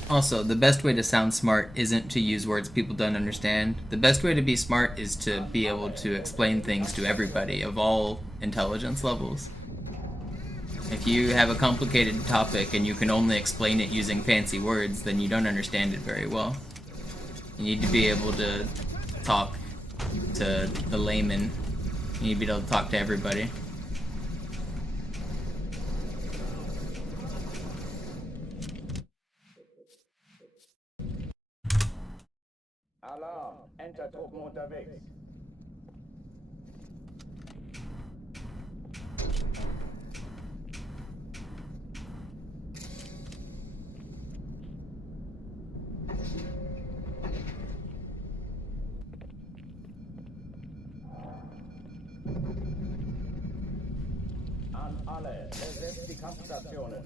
Also, the best way to sound smart isn't to use words people don't understand. The best way to be smart is to be able to explain things to everybody of all intelligence levels. If you have a complicated topic and you can only explain it using fancy words, then you don't understand it very well. You need to be able to talk to the layman. You need to be able to talk to everybody. Alarm, Enter-Truppen unterwegs. An alle, besetzt die Kampfstationen.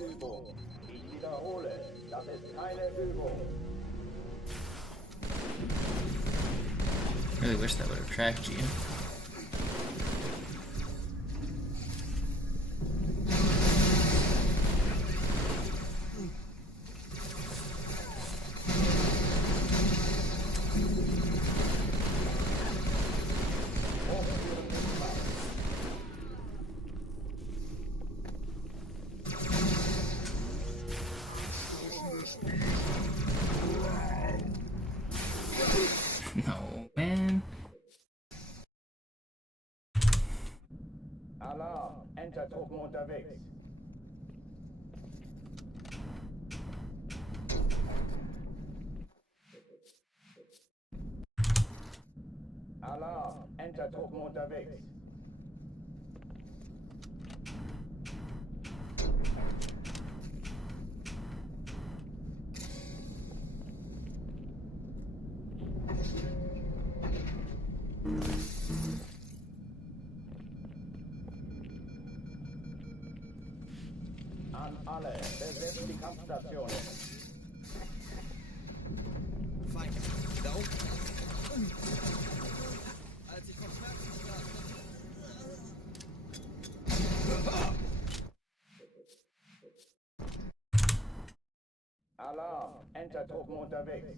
Übung. Ich wiederhole, das ist keine Übung. I really wish that would have tracked you. No, man. Alarm, Enter-Truppen unterwegs. Alarm, Enter-Truppen unterwegs. An alle, besetzt die Kampfstationen. Feind, da oben. Als ich von Schmerzen sprach. Alarm, Enter-Truppen unterwegs.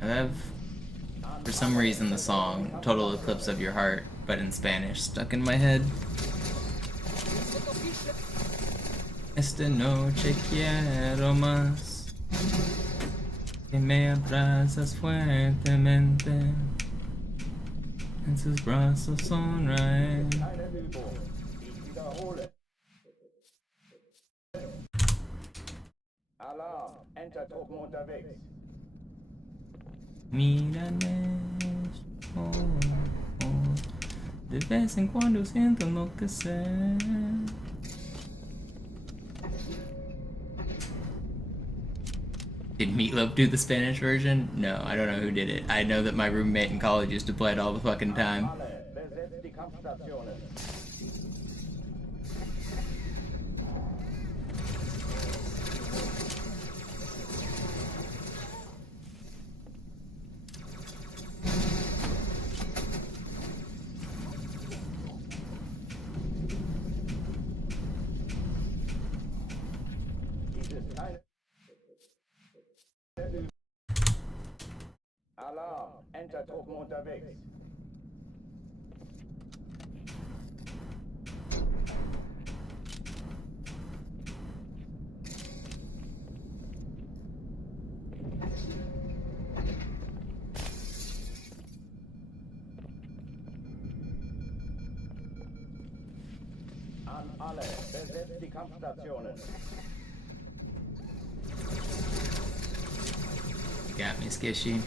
I have, for some reason, the song Total Eclipse of Your Heart, but in Spanish, stuck in my head. Esta noche quiero más que me abrazas fuertemente en sus brazos sonríe. Keine Übung. Ich wiederhole. Alarm, Enter-Truppen unterwegs. Mírame, de vez en cuando siento enloquecer. Did Meatloaf do the Spanish version? No, I don't know who did it. I know that my roommate in college used to play it all the fucking time. Alle, besetzt die Kampfstationen. Alarm, Enter-Truppen unterwegs. An alle, besetzt die Kampfstationen. Got me, Skishy.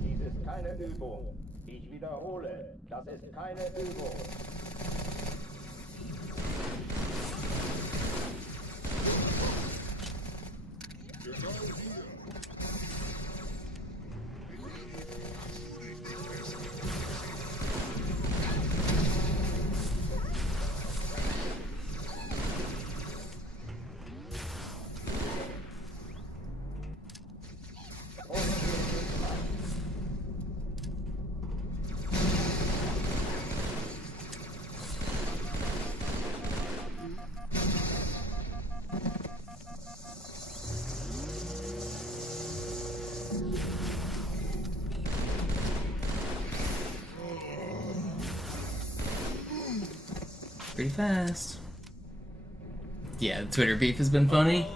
Dies ist keine Übung. Ich wiederhole, das ist keine Übung. Pretty fast. Yeah, the Twitter beef has been funny.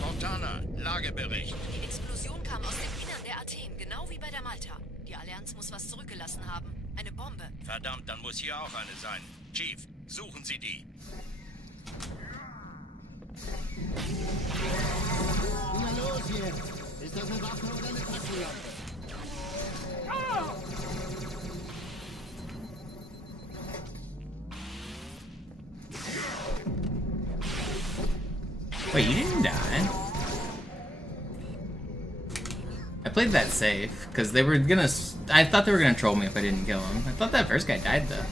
Montana, Lagebericht. Die Explosion kam aus dem Innern der Athen, genau wie bei der Malta. Die Allianz muss was zurückgelassen haben. Eine Bombe. Verdammt, dann muss hier auch eine sein. Chief, suchen Sie die. Na los jetzt! Ist das eine Waffe oder eine Taschenlampe? Wait, you didn't die? I played that safe, because they were gonna... I thought they were gonna troll me if I didn't kill him. I thought that first guy died, though.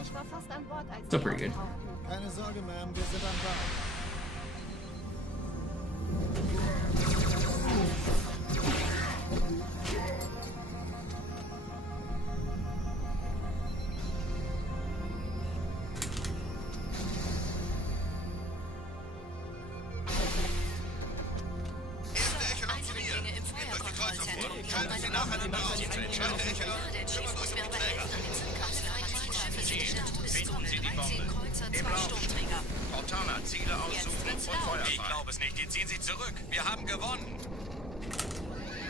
Ich war fast an Bord, als Still pretty good. Keine Sorge, Ma'am, wir sind am Bord. Eindringlinge im Feuerkontrollzentrum. Die haben eine Waffe an Bord. Der Chief muss mir aber helfen, an den Zündkasten Schiffe sind gestartet bis zum 13 Kreuzer, 2 Sturmträger. Montana, Ziele aussuchen und Feuer Ich fahren. glaube es nicht, die ziehen sie zurück. Wir haben gewonnen.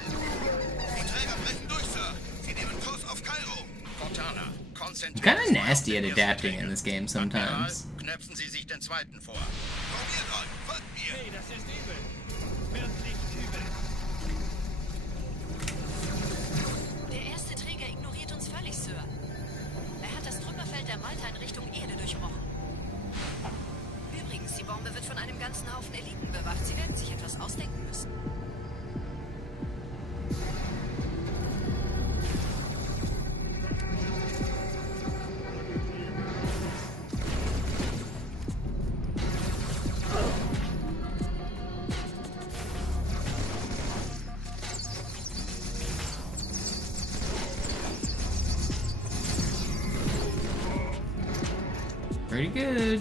Die Träger brechen durch, Sir. Sie nehmen Kurs auf Kairo. Montana, konzentriert Kinda euch nasty auf at den adapting ersten in this game Träger. sometimes. Admiral, knöpfen Sie sich den zweiten vor. Probiert euch, folgt mir. Hey, das ist übel. Wirklich übel. Der erste Träger ignoriert uns völlig, Sir. Er hat das Trümmerfeld der Malta in Richtung Erde durchbrochen. Übrigens, die Bombe wird von einem ganzen Haufen Eliten bewacht. Sie werden sich etwas ausdenken müssen. Pretty good.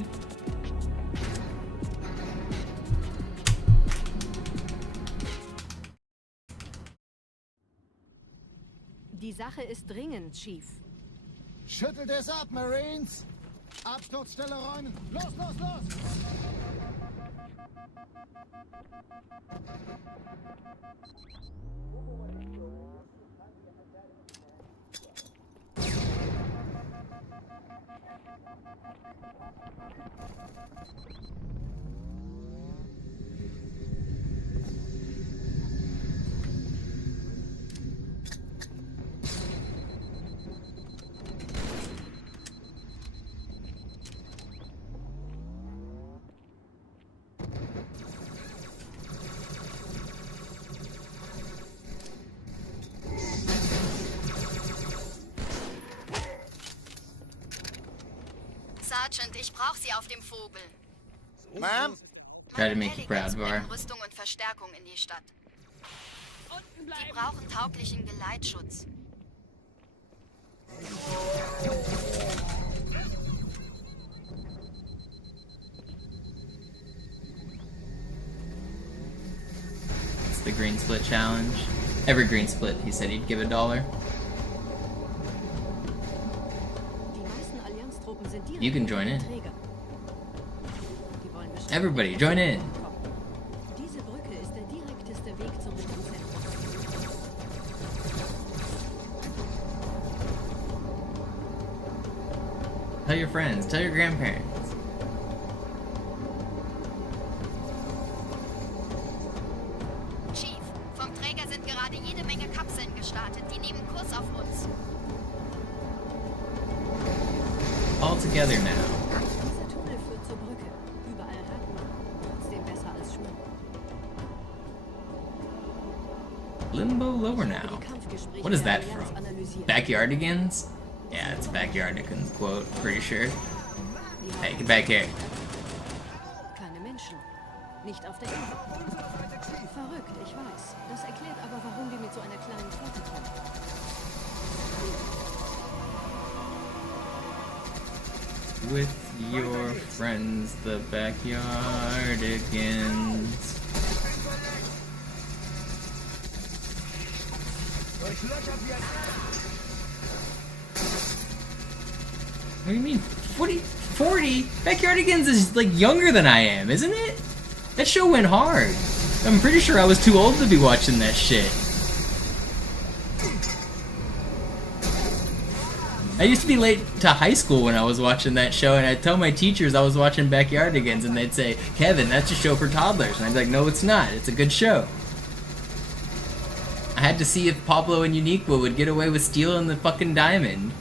Die Sache ist dringend, Chief. Schüttelt es ab, Marines! Absturzstelle räumen! Los, los, los! Sergeant, ich brauche Sie auf dem Vogel. Ma'am? Try to Meine make you proud, Pelicans Var. bringen Rüstung und Verstärkung in die Stadt. Sie brauchen tauglichen Geleitschutz. the green split challenge. Every green split, he said he'd give $1. Die meisten Allianztruppen sind direkt You can join in. Träger. Die wollen bestimmt Everybody, join in. Diese Brücke ist der direkteste Weg zum Rettungszentrum. Tell your friends, tell your grandparents. Chief, vom Träger sind gerade jede Menge Kapseln gestartet. Die nehmen Kurs auf uns. All together now. Dieser Tunnel führt zur Brücke. Überall Ratten. Trotzdem besser als Schmuck. Limbo lower now. What is that from? Backyardigans? Yeah, it's Backyardigans quote, pretty sure. Hey, get back here. Keine Menschen. Nicht auf der Insel. Verrückt, ich weiß. Das erklärt aber, warum die mit so einer kleinen Flotte kommen. With your friends, the Backyardigans. What do you mean? 40? Backyardigans is like younger than I am, isn't it? That show went hard. I'm pretty sure I was too old to be watching that shit. I used to be late to high school when I was watching that show, and I'd tell my teachers I was watching Backyardigans, and they'd say, "Kevin, that's a show for toddlers." And I'd be like, "No, it's not. It's a good show." I had to see if Pablo and Uniqua would get away with stealing the fucking diamond.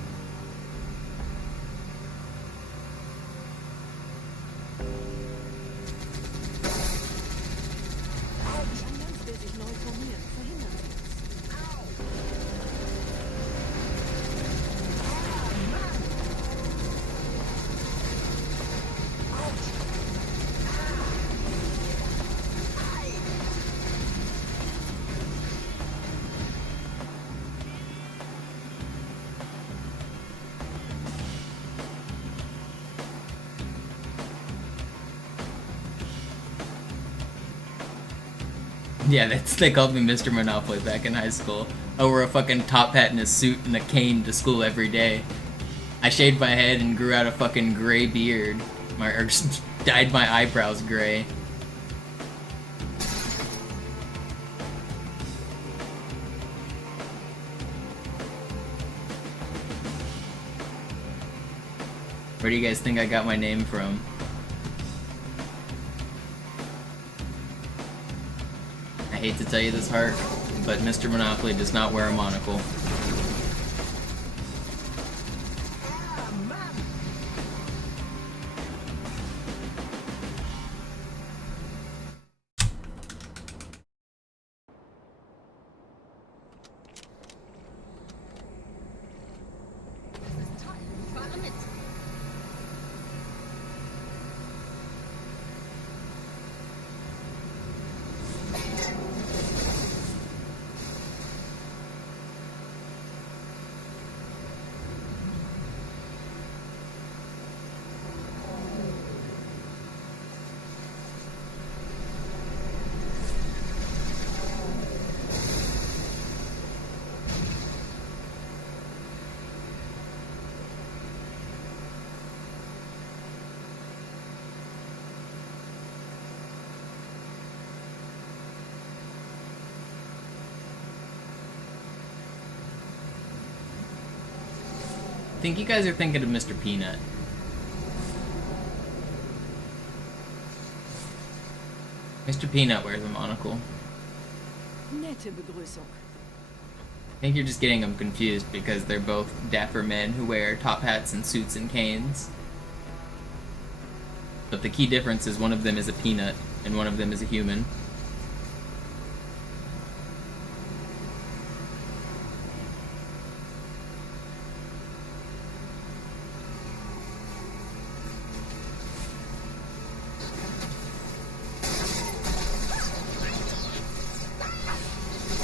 Yeah, they called me MisterMonopoli back in high school. I wore a fucking top hat and a suit and a cane to school every day. I shaved my head and grew out a fucking gray beard. Or dyed my eyebrows gray. Where do you guys think I got my name from? I hate to tell you this, Hart, but MisterMonopoli does not wear a monocle. I think you guys are thinking of Mr. Peanut. Mr. Peanut wears a monocle. Nette Begrüßung. I think you're just getting them confused because they're both dapper men who wear top hats and suits and canes. But the key difference is one of them is a peanut and one of them is a human.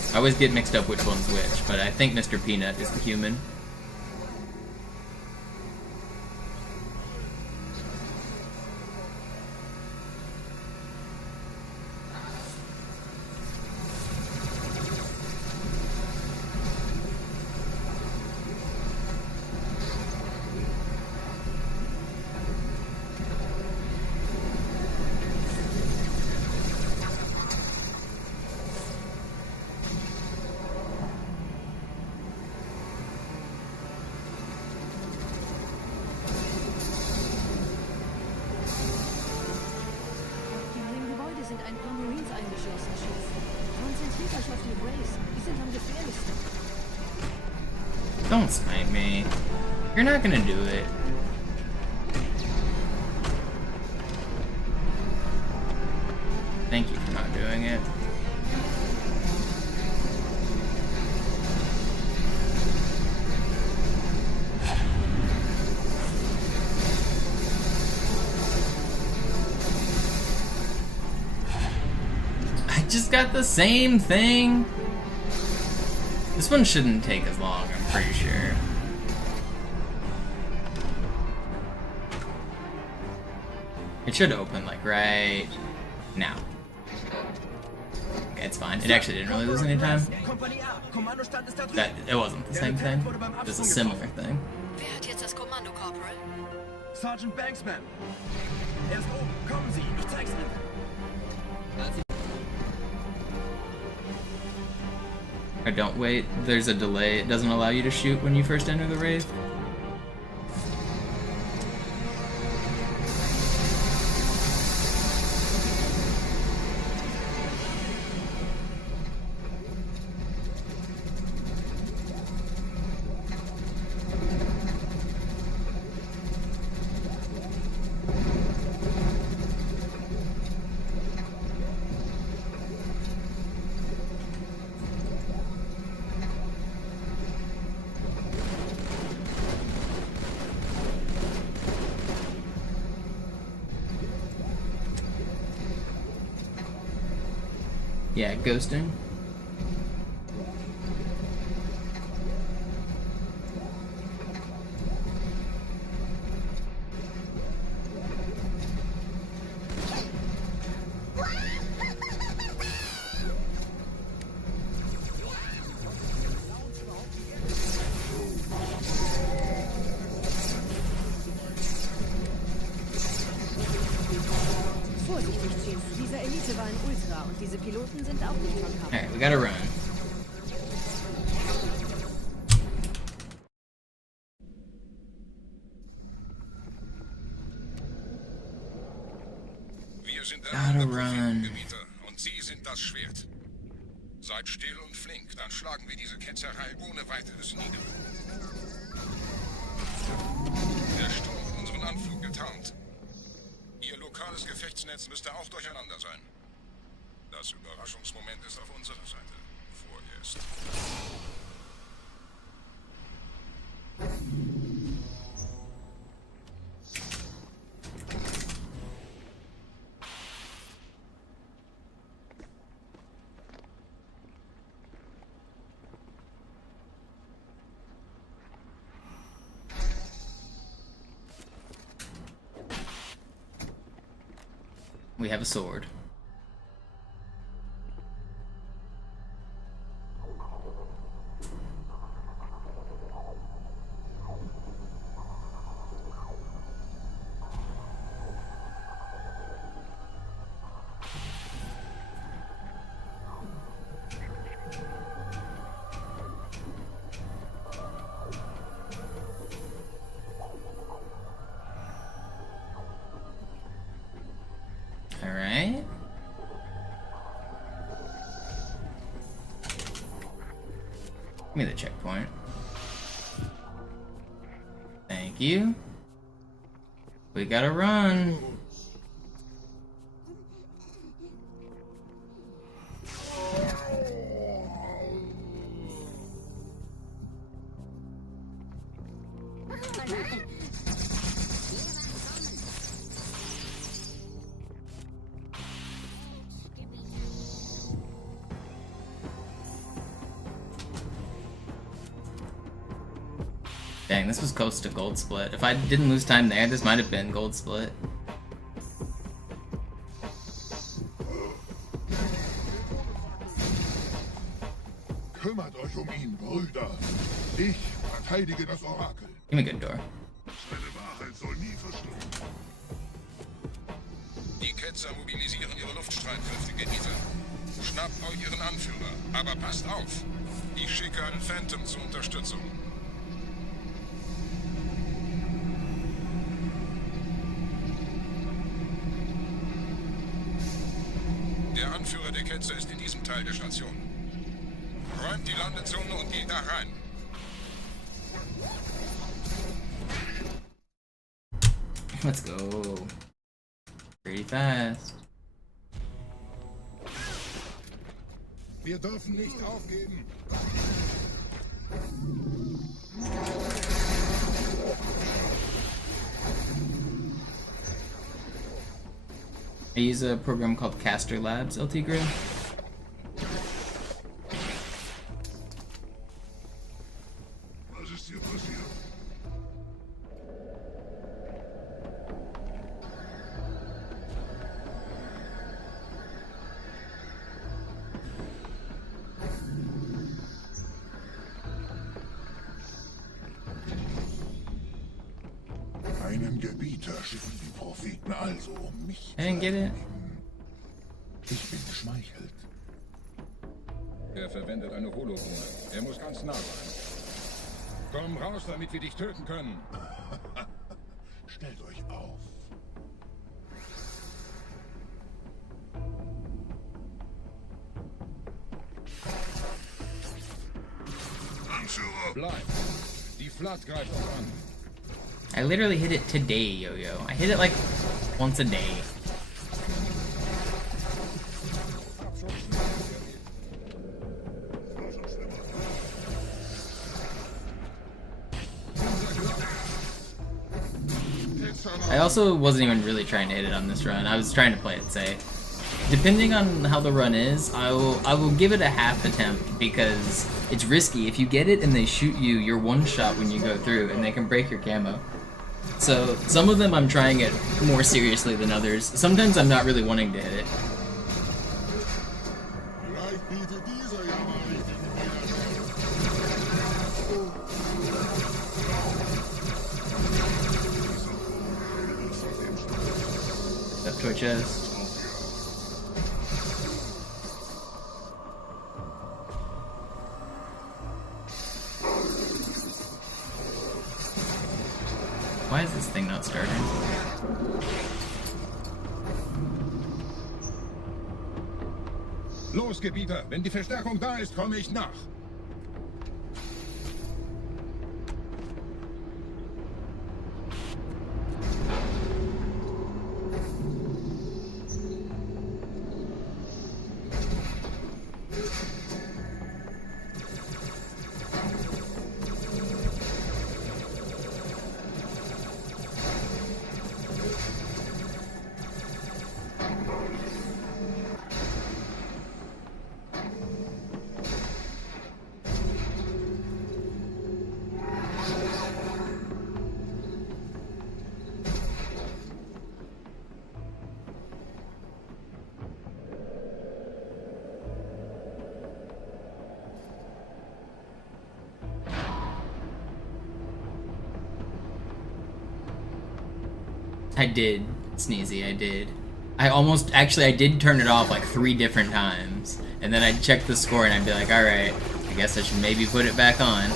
I always get mixed up which one's which, but I think Mr. Peanut is the human. Marines eingeschlossen, Chief. Konzentriert euch auf die Wraiths. Die sind am gefährlichsten. Don't snipe me. You're not gonna do it. Thank you for not doing it. I just got the same thing. This one shouldn't take as long, I'm pretty sure. It should open like right now. Okay, it's fine. It actually didn't really lose any time. That it wasn't the same thing. It was a similar thing. Wer hat jetzt das Kommando, Corporal? Sergeant Banksman. Er ist oben. Kommen Sie, ich zeig's Ihnen. Or don't wait. There's a delay. It doesn't allow you to shoot when you first enter the Wraith. Yeah, ghosting. Vorsichtig, Chief. Diese Elite war ein Ultra und diese Piloten sind auch nicht von Kampf. Alright, we gotta run. Wir sind Gotta run. Gebieter und Sie sind das Schwert. Seid still und flink, dann schlagen wir diese Ketzerei ohne weiteres nieder. Der Sturm hat unseren Anflug getarnt. Ihr lokales Gefechtsnetz müsste auch durcheinander sein. Das Überraschungsmoment ist auf unserer Seite. Vorerst. We have a sword. Alright. Give me the checkpoint. Thank you. We gotta run. Dang, this was close to gold split. If I didn't lose time there, this might have been gold split. Kümmert euch ihn, Brüder. Ich verteidige das Orakel. Give me a good door. Schnelle Wahrheit soll nie verstehen. Die Ketzer mobilisieren ihre Luftstreitkräfte, Gebieter. Schnappt euch ihren Anführer, aber passt auf. Ich schicke einen Phantom zur Unterstützung. Der Anführer der Ketzer ist in diesem Teil der Station. Räumt die Landezone und geht da rein. Let's go. Pretty fast. Wir dürfen nicht aufgeben. I use a program called Caster Labs, LT Grid. Was ist hier passiert? Einen Gebieter schicken die Propheten also, um mich I didn't get it. Ich bin geschmeichelt. Er verwendet eine Holodrohne. Er muss ganz nah sein. Komm raus, damit wir dich töten können. Stellt euch auf. Anführer! Bleib! Die Flat greift uns an. I literally hit it today, Yo-Yo. I hit it like once a day. I also wasn't even really trying to hit it on this run. I was trying to play it safe. Depending on how the run is, I will give it a half attempt because it's risky. If you get it and they shoot you, you're one shot when you go through and they can break your camo. So some of them I'm trying it more seriously than others. Sometimes I'm not really wanting to hit it. Up to a chest. Why is this thing not starting? Los, Gebieter! Wenn die Verstärkung da ist, komme ich nach. I did, Sneezy, I did. I did turn it off like 3 different times. And then I'd check the score and I'd be like, alright, I guess I should maybe put it back on.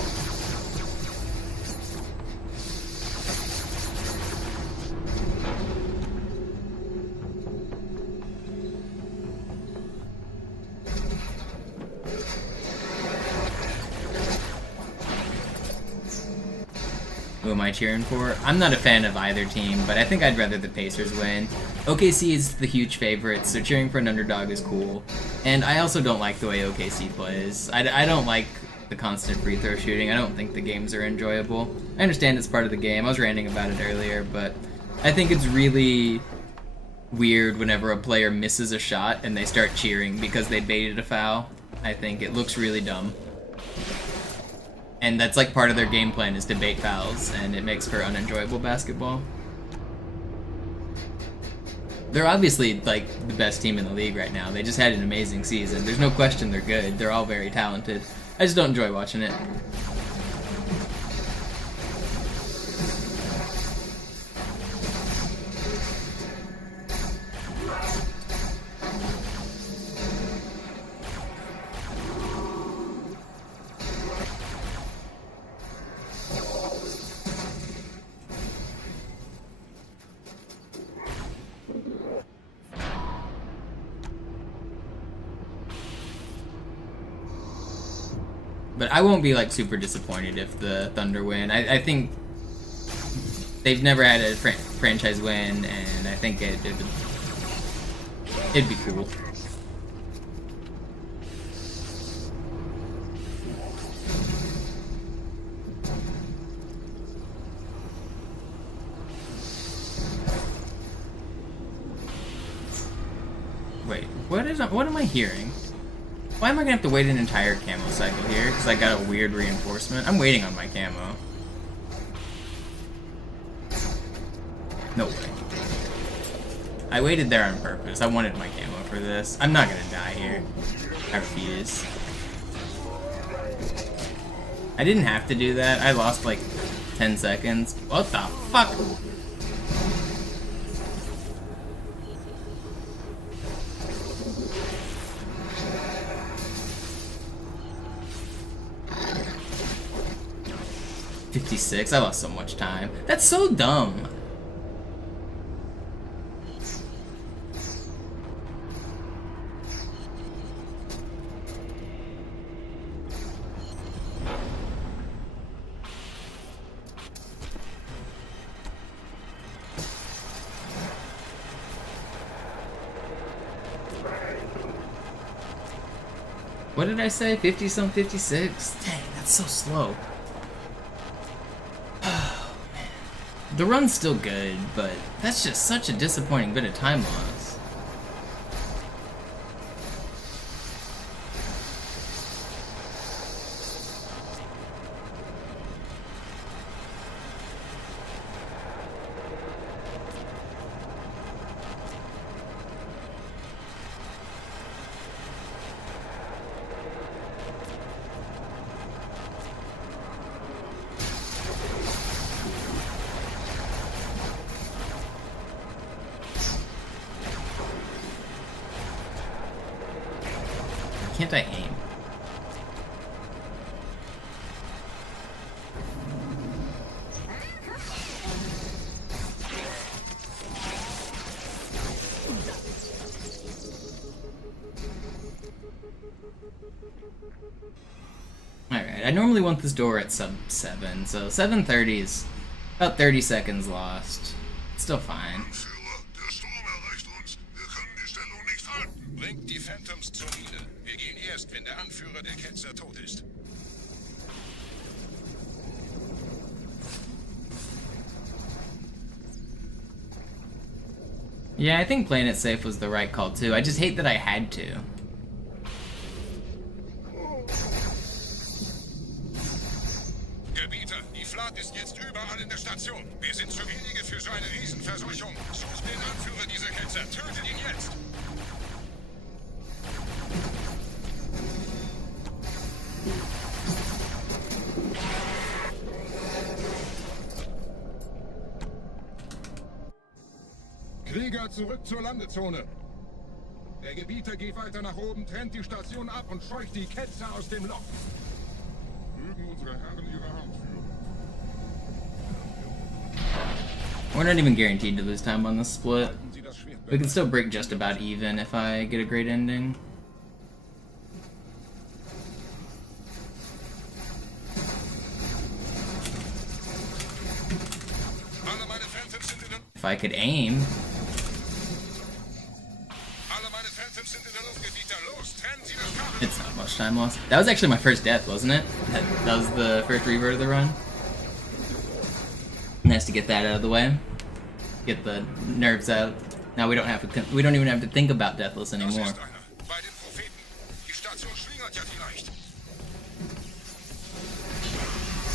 Who am I cheering for? I'm not a fan of either team, but I think I'd rather the Pacers win. OKC is the huge favorite, so cheering for an underdog is cool. And I also don't like the way OKC plays. I don't like the constant free throw shooting. I don't think the games are enjoyable. I understand it's part of the game. I was ranting about it earlier, but I think it's really weird whenever a player misses a shot and they start cheering because they baited a foul. I think it looks really dumb. And that's like part of their game plan is to bait fouls, and it makes for unenjoyable basketball. They're obviously like the best team in the league right now. They just had an amazing season. There's no question they're good. They're all very talented. I just don't enjoy watching it. But I won't be like super disappointed if the Thunder win. I think they've never had a franchise win, and I think it'd be cool. Wait, what am I hearing? Why am I gonna have to wait an entire camo cycle here? Because I got a weird reinforcement? I'm waiting on my camo. No way. I waited there on purpose. I wanted my camo for this. I'm not gonna die here. I refuse. I didn't have to do that. I lost like 10 seconds. What the fuck? I lost so much time. That's so dumb. What did I say? 50-some 56? Dang, that's so slow. The run's still good, but that's just such a disappointing bit of time loss. Can't I aim? Alright, I normally want this door at sub 7, so 7:30 is about 30 seconds lost. It's still fine. Bringt die Phantoms zur Mine. Wir gehen erst, wenn der Anführer der Ketzer tot ist. Yeah, I think playing it safe was the right call too. I just hate that I had to. Gebieter, die Flat ist jetzt überall in der Station. Wir sind zu wenige für so eine Riesenverseuchung. Sucht den Anführer dieser Ketzer. Tötet ihn jetzt! Krieger, zurück zur Landezone. Der Gebieter geht weiter nach oben, trennt die Station ab und scheucht die Ketzer aus dem Loch. Mögen unsere Herren ihre Hand führen. We're not even guaranteed to lose time on this split. We can still break just about even if I get a great ending. If I could aim. It's not much time lost. That was actually my first death, wasn't it? That was the first revert of the run. Nice to get that out of the way. Get the nerves out. Now we don't even have to think about Deathless anymore. Let's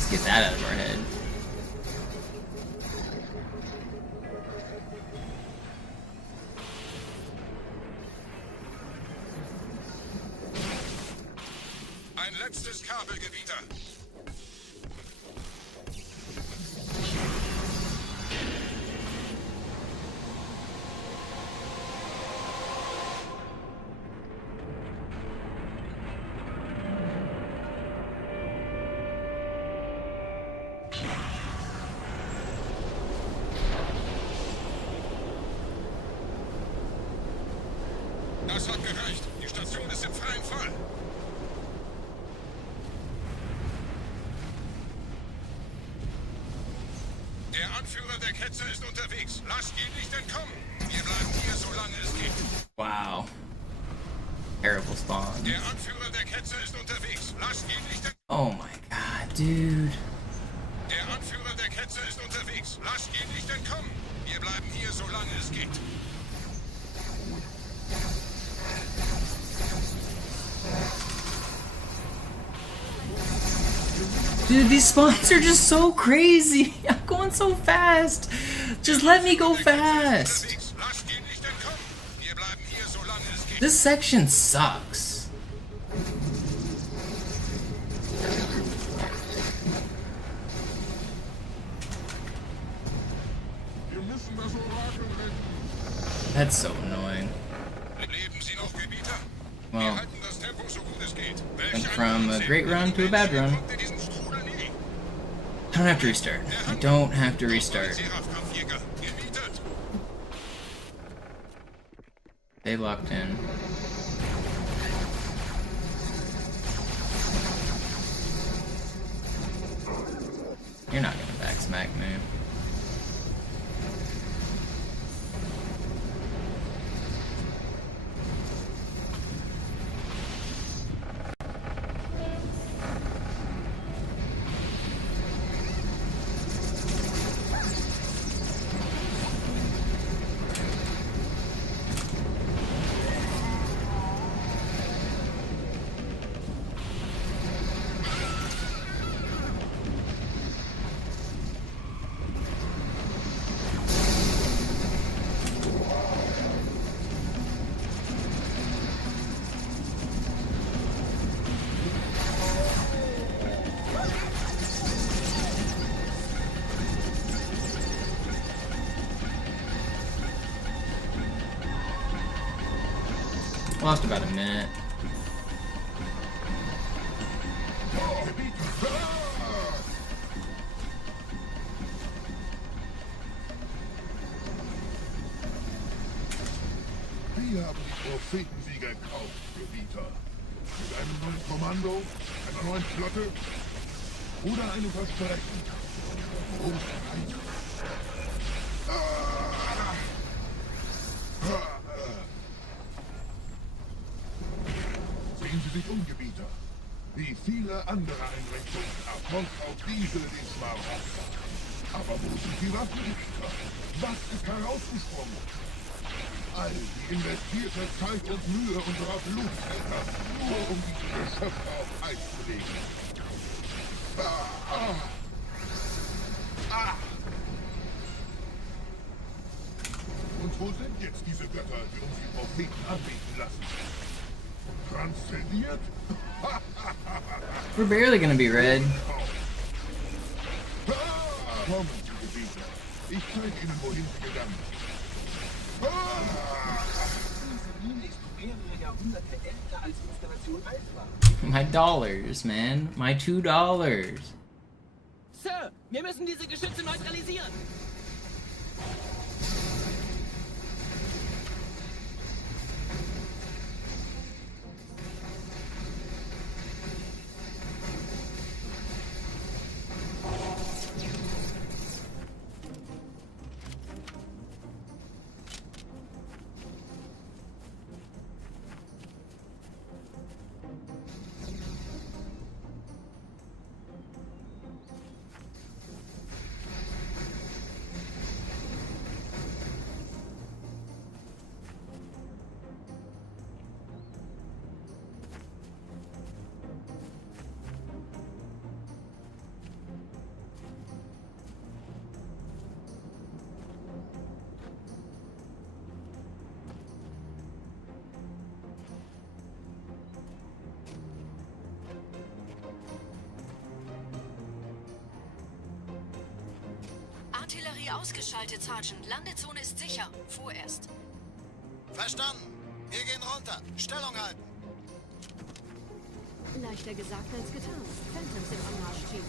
get that out of our head. Ein letztes Kabelgebieter. Das hat gereicht. Die Station ist im freien Fall. Ketze ist unterwegs. Lasst ihn nicht entkommen. Wir bleiben hier, solange es geht. Wow. Terrible spawn. Der Anführer der Ketze ist unterwegs. Lasst ihn nicht entkommen. Oh my god, dude. Der Anführer der Ketze ist unterwegs. Lasst ihn nicht entkommen. Wir bleiben hier, solange es geht. Dude, these spawns are just so crazy. I'm going so fast. Just let me go fast. Lasst ihn nicht entkommen. Wir bleiben hier, solange es geht. This section sucks. Wir müssen das Orakel retten. That's so annoying. Leben Sie noch, Gebieter? Well, Wir halten das Tempo so gut es geht. went from a great run to a bad run. I don't have to restart. I don't have to restart. They locked in. You're not gonna back smack me. Lost about a minute. Wir haben die Prophetensieger gekauft, Gebieter. Mit einem neuen Kommando, einer neuen Flotte oder einem Versprechen. Sehen Sie sich um, Gebieter. Wie viele andere Einrichtungen erfolgt auch diese diesmal auch. Aber wo sind die Waffen, Gebieter? Was ist herausgesprungen? All die investierte Zeit und Mühe unserer Blutväter, nur um diese Geschöpfe auf Eis zu legen. Und wo sind jetzt diese Götter, die uns die Propheten anbeten lassen? Transzendiert? We're barely gonna be red. Kommen Sie, Gebieter. Ich zeige Ihnen, wohin Sie gegangen sind. My dollars, man. My $2. Sir, wir müssen diese Geschütze neutralisieren. Artillerie ausgeschaltet, Sergeant. Landezone ist sicher. Vorerst. Verstanden. Wir gehen runter. Stellung halten. Leichter gesagt als getan. Phantoms im Anmarsch, Chief.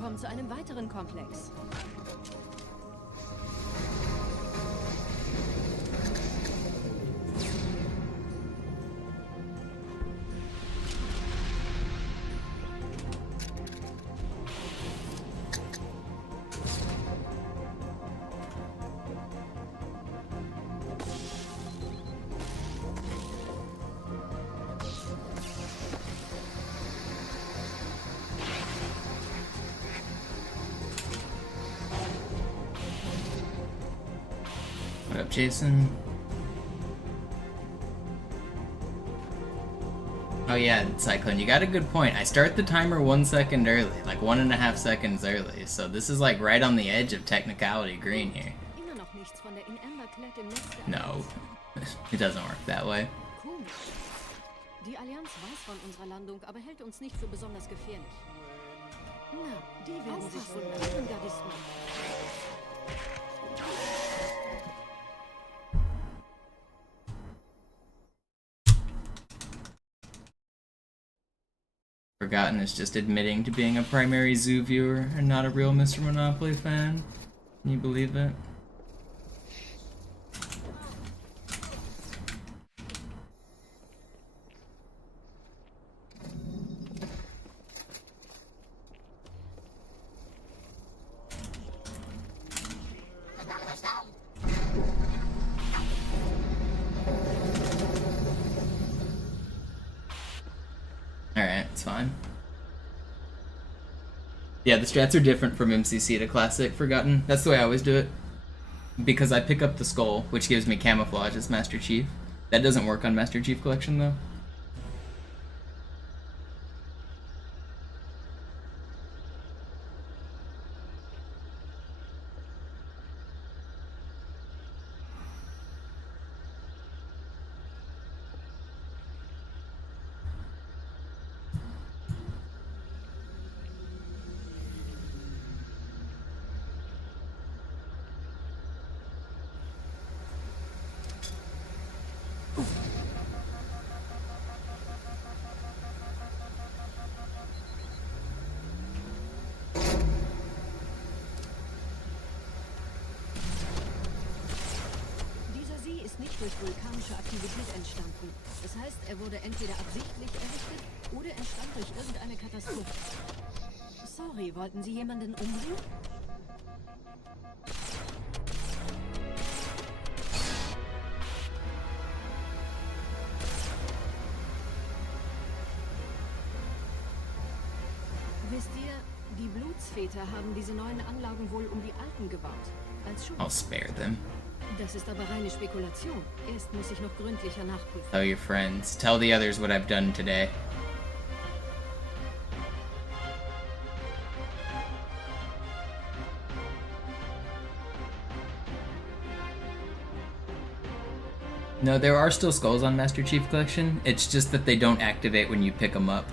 Willkommen zu einem weiteren Komplex. What up, Jason? Oh yeah, Cyclone, you got a good point. I start the timer 1 second early, like 1.5 seconds early, so this is like right on the edge of technicality green here. No, it doesn't work that way. Die Allianz weiß von unserer Landung, aber hält uns nicht für besonders gefährlich. Na, die werden sich wundern, Gardisten. Forgotten is just admitting to being a primary zoo viewer and not a real Mr. Monopoly fan. Can you believe it? Alright, it's fine. Yeah, the strats are different from MCC to Classic Forgotten. That's the way I always do it. Because I pick up the skull, which gives me camouflage as Master Chief. That doesn't work on Master Chief Collection, though. Durch vulkanische Aktivität entstanden. Das heißt, er wurde entweder absichtlich errichtet oder entstand durch irgendeine Katastrophe. Sorry, wollten Sie jemanden umbringen? Wisst ihr, die Blutsväter haben diese neuen Anlagen wohl um die alten gebaut. Als Schutz. I'll spare them. Das ist aber reine Spekulation. Erst muss ich noch gründlicher nachprüfen. Tell your friends. Tell the others what I've done today. No, there are still skulls on Master Chief Collection. It's just that they don't activate when you pick them up.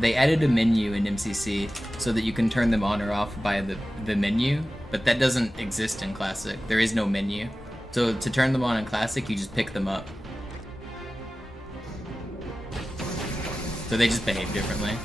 They added a menu in MCC so that you can turn them on or off by the menu, but that doesn't exist in Classic. There is no menu. So to turn them on in Classic, you just pick them up. So they just behave differently.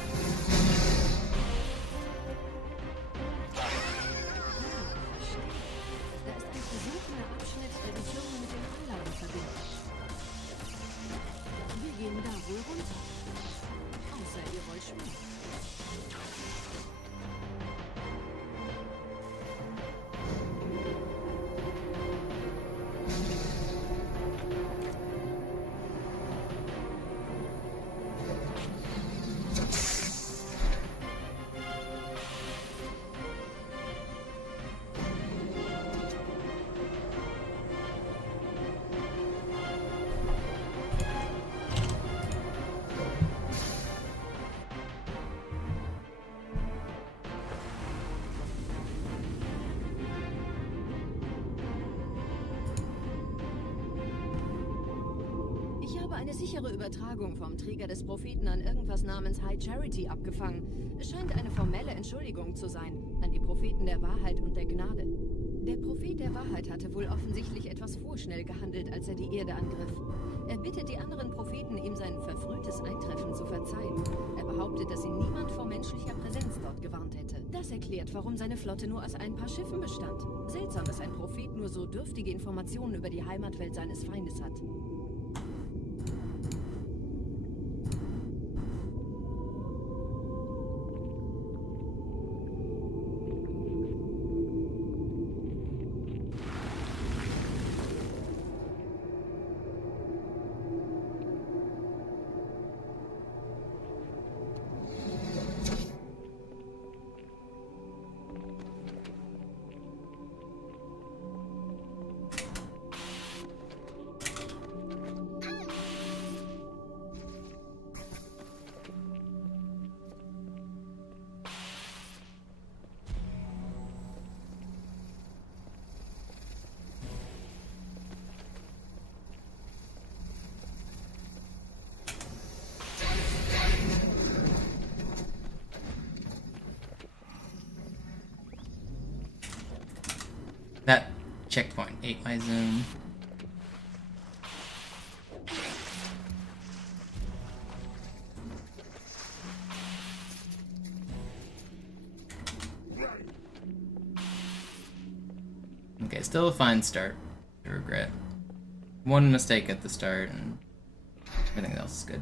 Eine sichere Übertragung vom Träger des Propheten an irgendwas namens High Charity abgefangen. Es scheint eine formelle Entschuldigung zu sein, an die Propheten der Wahrheit und der Gnade. Der Prophet der Wahrheit hatte wohl offensichtlich etwas vorschnell gehandelt, als er die Erde angriff. Er bittet die anderen Propheten, ihm sein verfrühtes Eintreffen zu verzeihen. Er behauptet, dass ihn niemand vor menschlicher Präsenz dort gewarnt hätte. Das erklärt, warum seine Flotte nur aus ein paar Schiffen bestand. Seltsam, dass ein Prophet nur so dürftige Informationen über die Heimatwelt seines Feindes hat. That checkpoint ate my zoom. Okay, still a fine start to regret. One mistake at the start and everything else is good.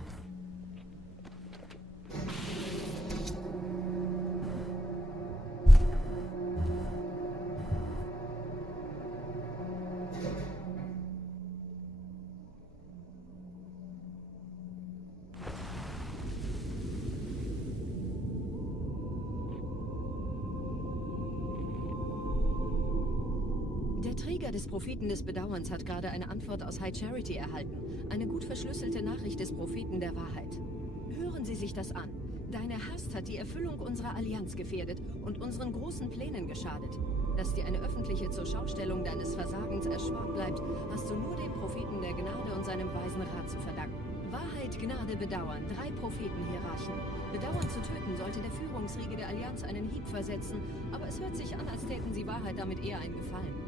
Der Träger des Propheten des Bedauerns hat gerade eine Antwort aus High Charity erhalten. Eine gut verschlüsselte Nachricht des Propheten der Wahrheit. Hören Sie sich das an. Deine Hast hat die Erfüllung unserer Allianz gefährdet und unseren großen Plänen geschadet. Dass dir eine öffentliche Zurschaustellung deines Versagens erspart bleibt, hast du nur dem Propheten der Gnade und seinem weisen Rat zu verdanken. Wahrheit, Gnade, Bedauern. 3 Prophetenhierarchen. Bedauern zu töten sollte der Führungsriege der Allianz einen Hieb versetzen, aber es hört sich an, als täten sie Wahrheit damit eher einen Gefallen.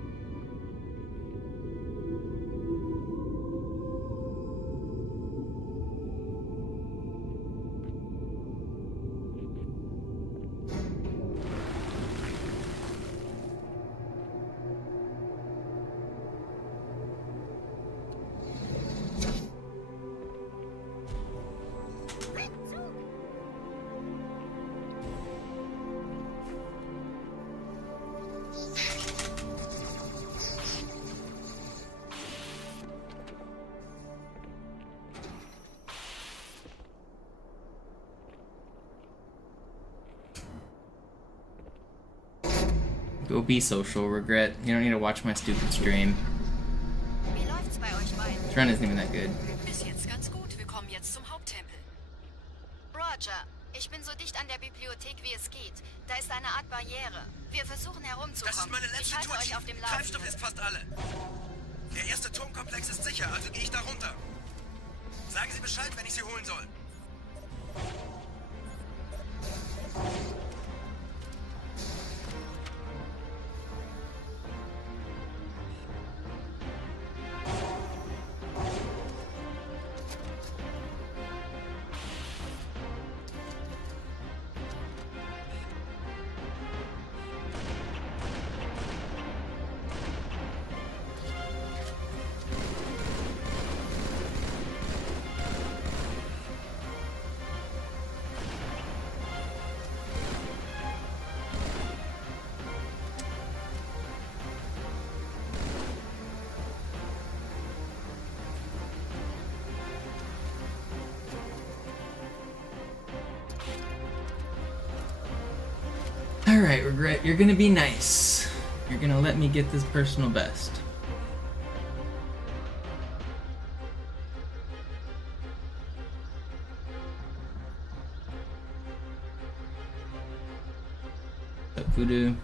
Go be social, regret. You don't need to watch my stupid stream. Wie läuft's bei euch beiden? This run isn't even that good. Bis jetzt ganz gut. Wir kommen jetzt zum Haupttempel. Roger, ich bin so dicht an der Bibliothek wie es geht. Da ist eine Art Barriere. Wir versuchen herumzukommen. Das ist meine letzte ich halte Tour, euch Chief. auf dem Laufenden. Treibstoff ist fast alle. Der erste Turmkomplex ist sicher, also gehe ich da runter. Sagen Sie Bescheid, wenn ich Sie holen soll. Alright, regret, you're gonna be nice. You're gonna let me get this personal best. What's up, Voodoo?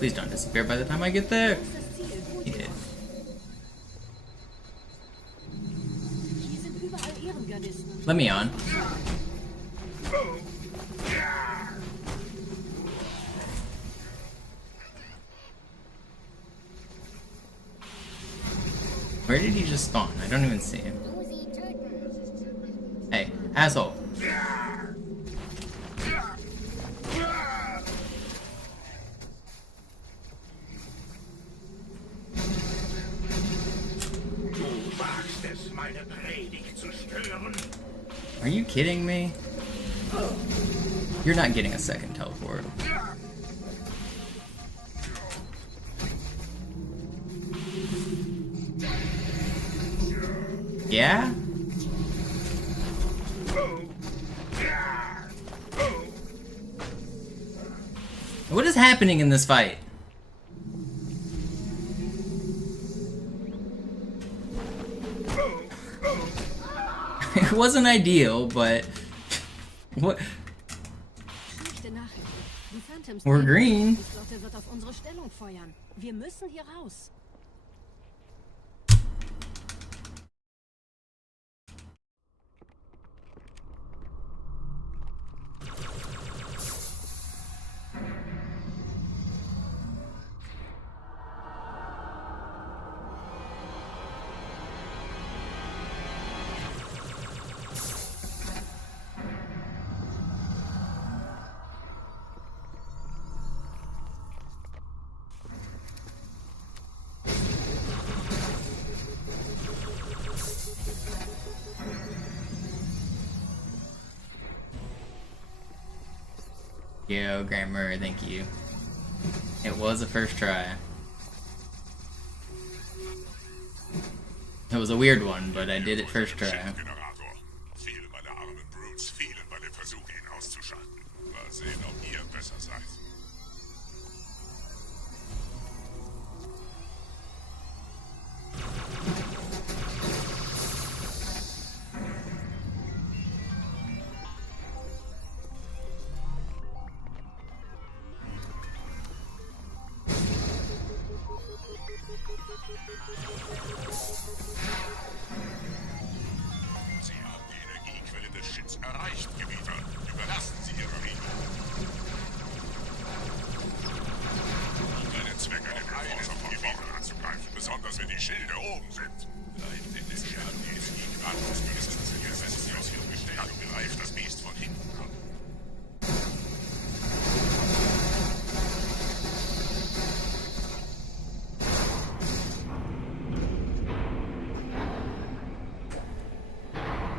Please don't disappear by the time I get there. He did. Let me on. Where did he just spawn? I don't even see him. Hey, asshole. Are you kidding me? You're not getting a second teleport. Yeah? What is happening in this fight? It wasn't ideal, but what? We're green. Wir müssen hier raus. Yo, Grammar, thank you. It was a first try. It was a weird one, but I did it first try. Viele meiner armen Brutes fielen bei dem Versuch, ihn auszuschalten. Mal sehen, ob ihr besser seid. Sie haben die Energiequelle des Schiffs erreicht, Gebieter. Überlassen Sie Ihre Riegel. Deinen Zweck, eine Force auf die Wochen anzugreifen, besonders wenn die Schilde oben sind. Bleibt in den Scherben, die Energiequantus müssen Sie gesetzt aus Ihrem Gestell und greift das Biest von hinten an.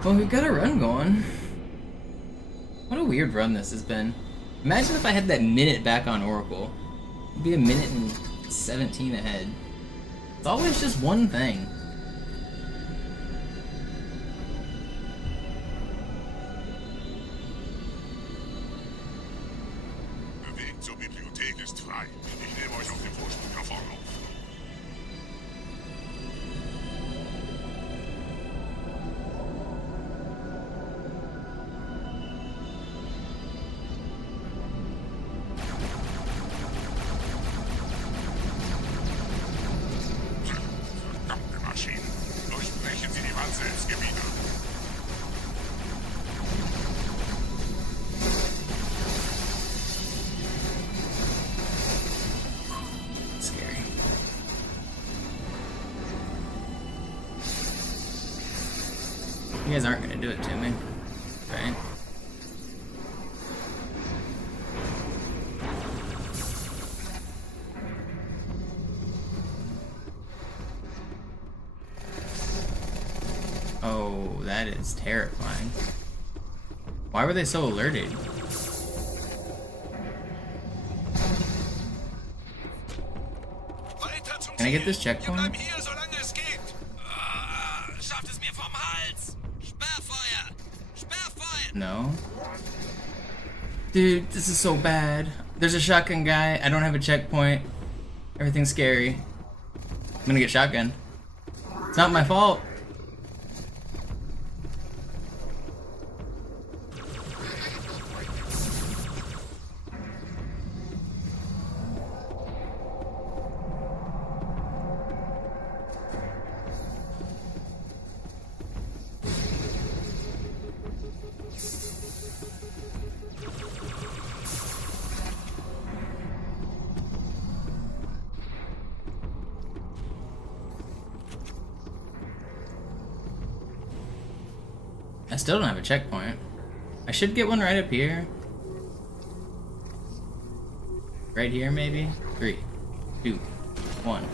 Well, we've got a run going. What a weird run this has been. Imagine if I had that minute back on Oracle. It'd be a minute and 17 ahead. It's always just one thing. Der Weg zur Bibliothek ist frei. Ich nehme euch auf dem Vorsprung nach vorne auf. Verdammte Maschinen. Durchbrechen Sie die Wand selbst, Gebieter. Scary. You guys aren't gonna do it to me, right? Oh, that is terrifying. Why were they so alerted? Can I get this checkpoint? Schafft es mir vom Hals! Sperrfeuer! Sperrfeuer! No. Dude, this is so bad. There's a shotgun guy. I don't have a checkpoint. Everything's scary. I'm gonna get shotgunned. It's not my fault. I still don't have a checkpoint. I should get one right up here. Right here, maybe? 3, 2, 1.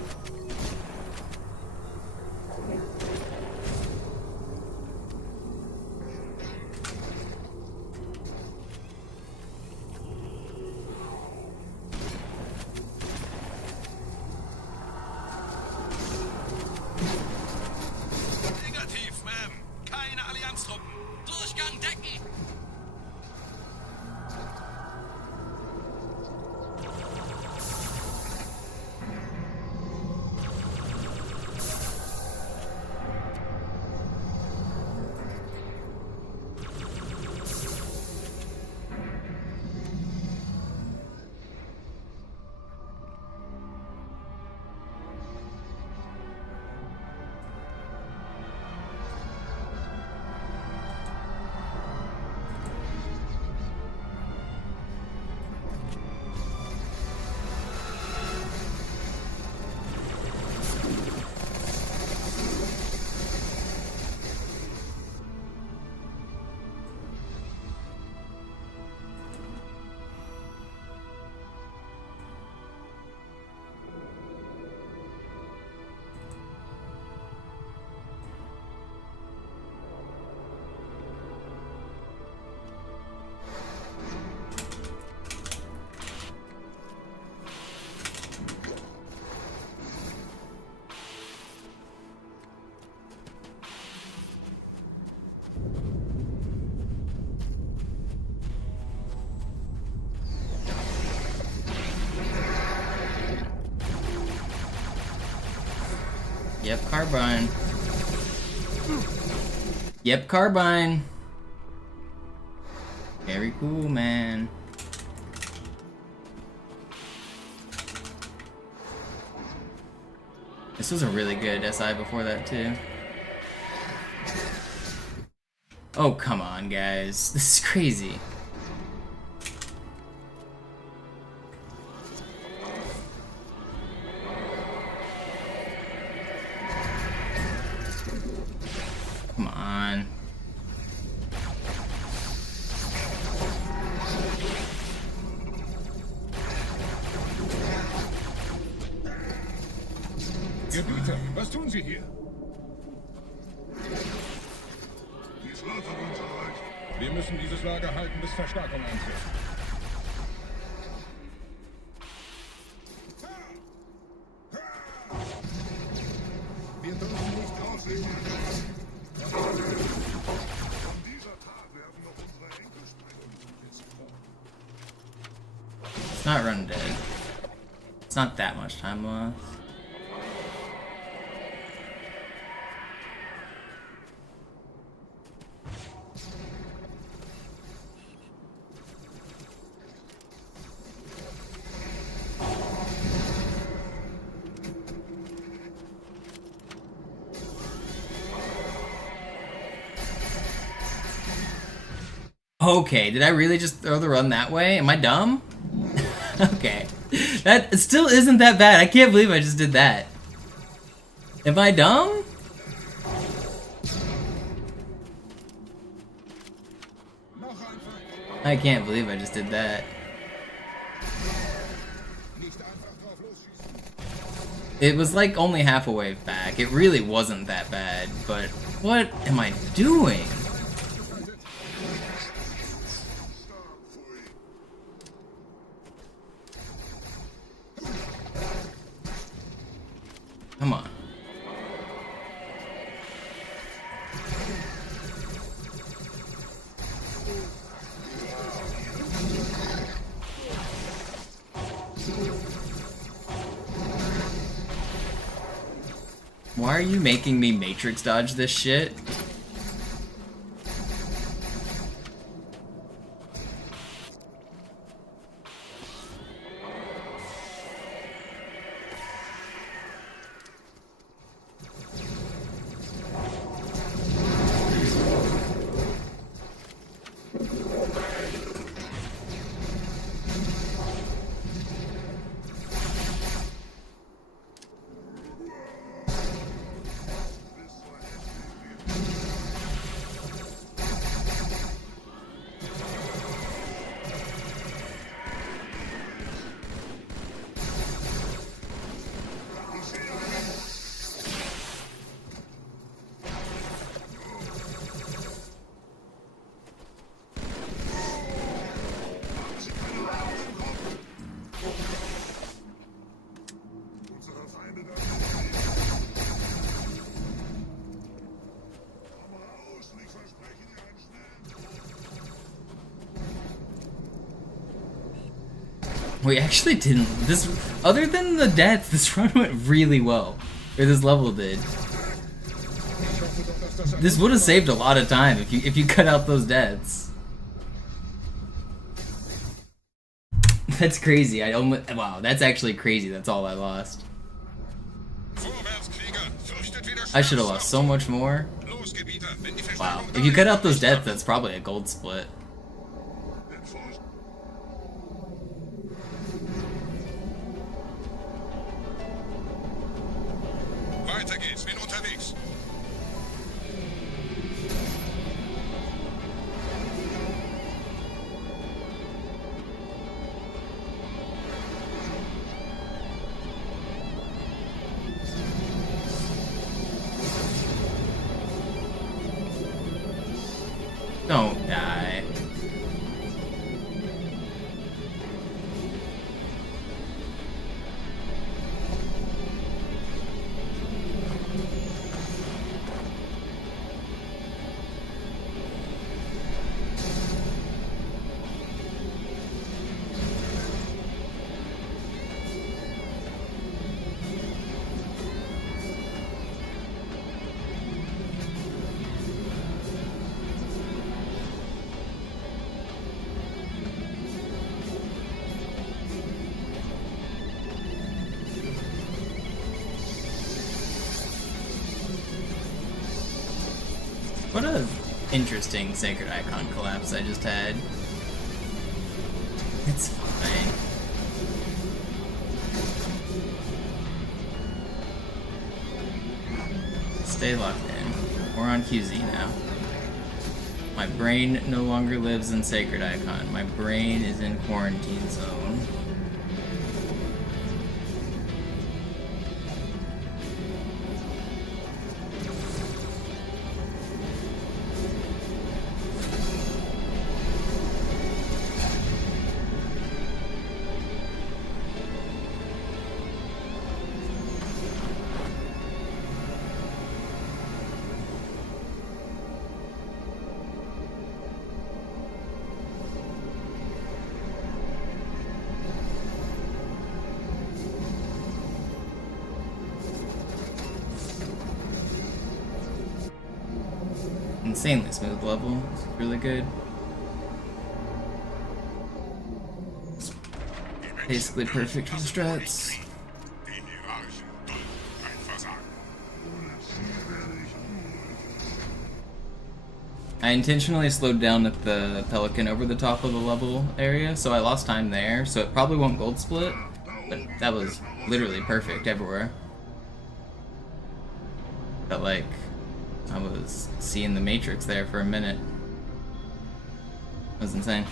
Negativ, Ma'am. Keine Allianztruppen. Durchgang decken. Yep, carbine. Yep, carbine. Very cool, man. This was a really good SI before that, too. Oh, come on, guys. This is crazy. Come on. Gebieter, was tun Sie hier? Wir müssen dieses Lager halten, bis Verstärkung eintrifft. Wir dürfen nicht auslegen. Von dieser Tat werden noch unsere Enkel springen. It's not run dead. It's not that much time left. Okay, did I really just throw the run that way? Am I dumb? Okay. That still isn't that bad. I can't believe I just did that. Am I dumb? I can't believe I just did that. It was like only half a wave back. It really wasn't that bad, but what am I doing? Come on. Why are you making me matrix dodge this shit? We actually didn't. This, other than the deaths, this run went really well. Or this level did. This would have saved a lot of time if you cut out those deaths. That's crazy. Wow, that's actually crazy. That's all I lost. I should have lost so much more. Wow. If you cut out those deaths, that's probably a gold split. Weiter geht's, bin unterwegs. Don't die. What a interesting Sacred Icon collapse I just had. It's fine. Stay locked in. We're on QZ now. My brain no longer lives in Sacred Icon. My brain is in quarantine zone. Insanely smooth level. It's really good. Basically perfect for the strats. I intentionally slowed down at the Pelican over the top of the level area, so I lost time there, so it probably won't gold split, but that was literally perfect everywhere. But like, I was seeing the Matrix there for a minute. It was insane.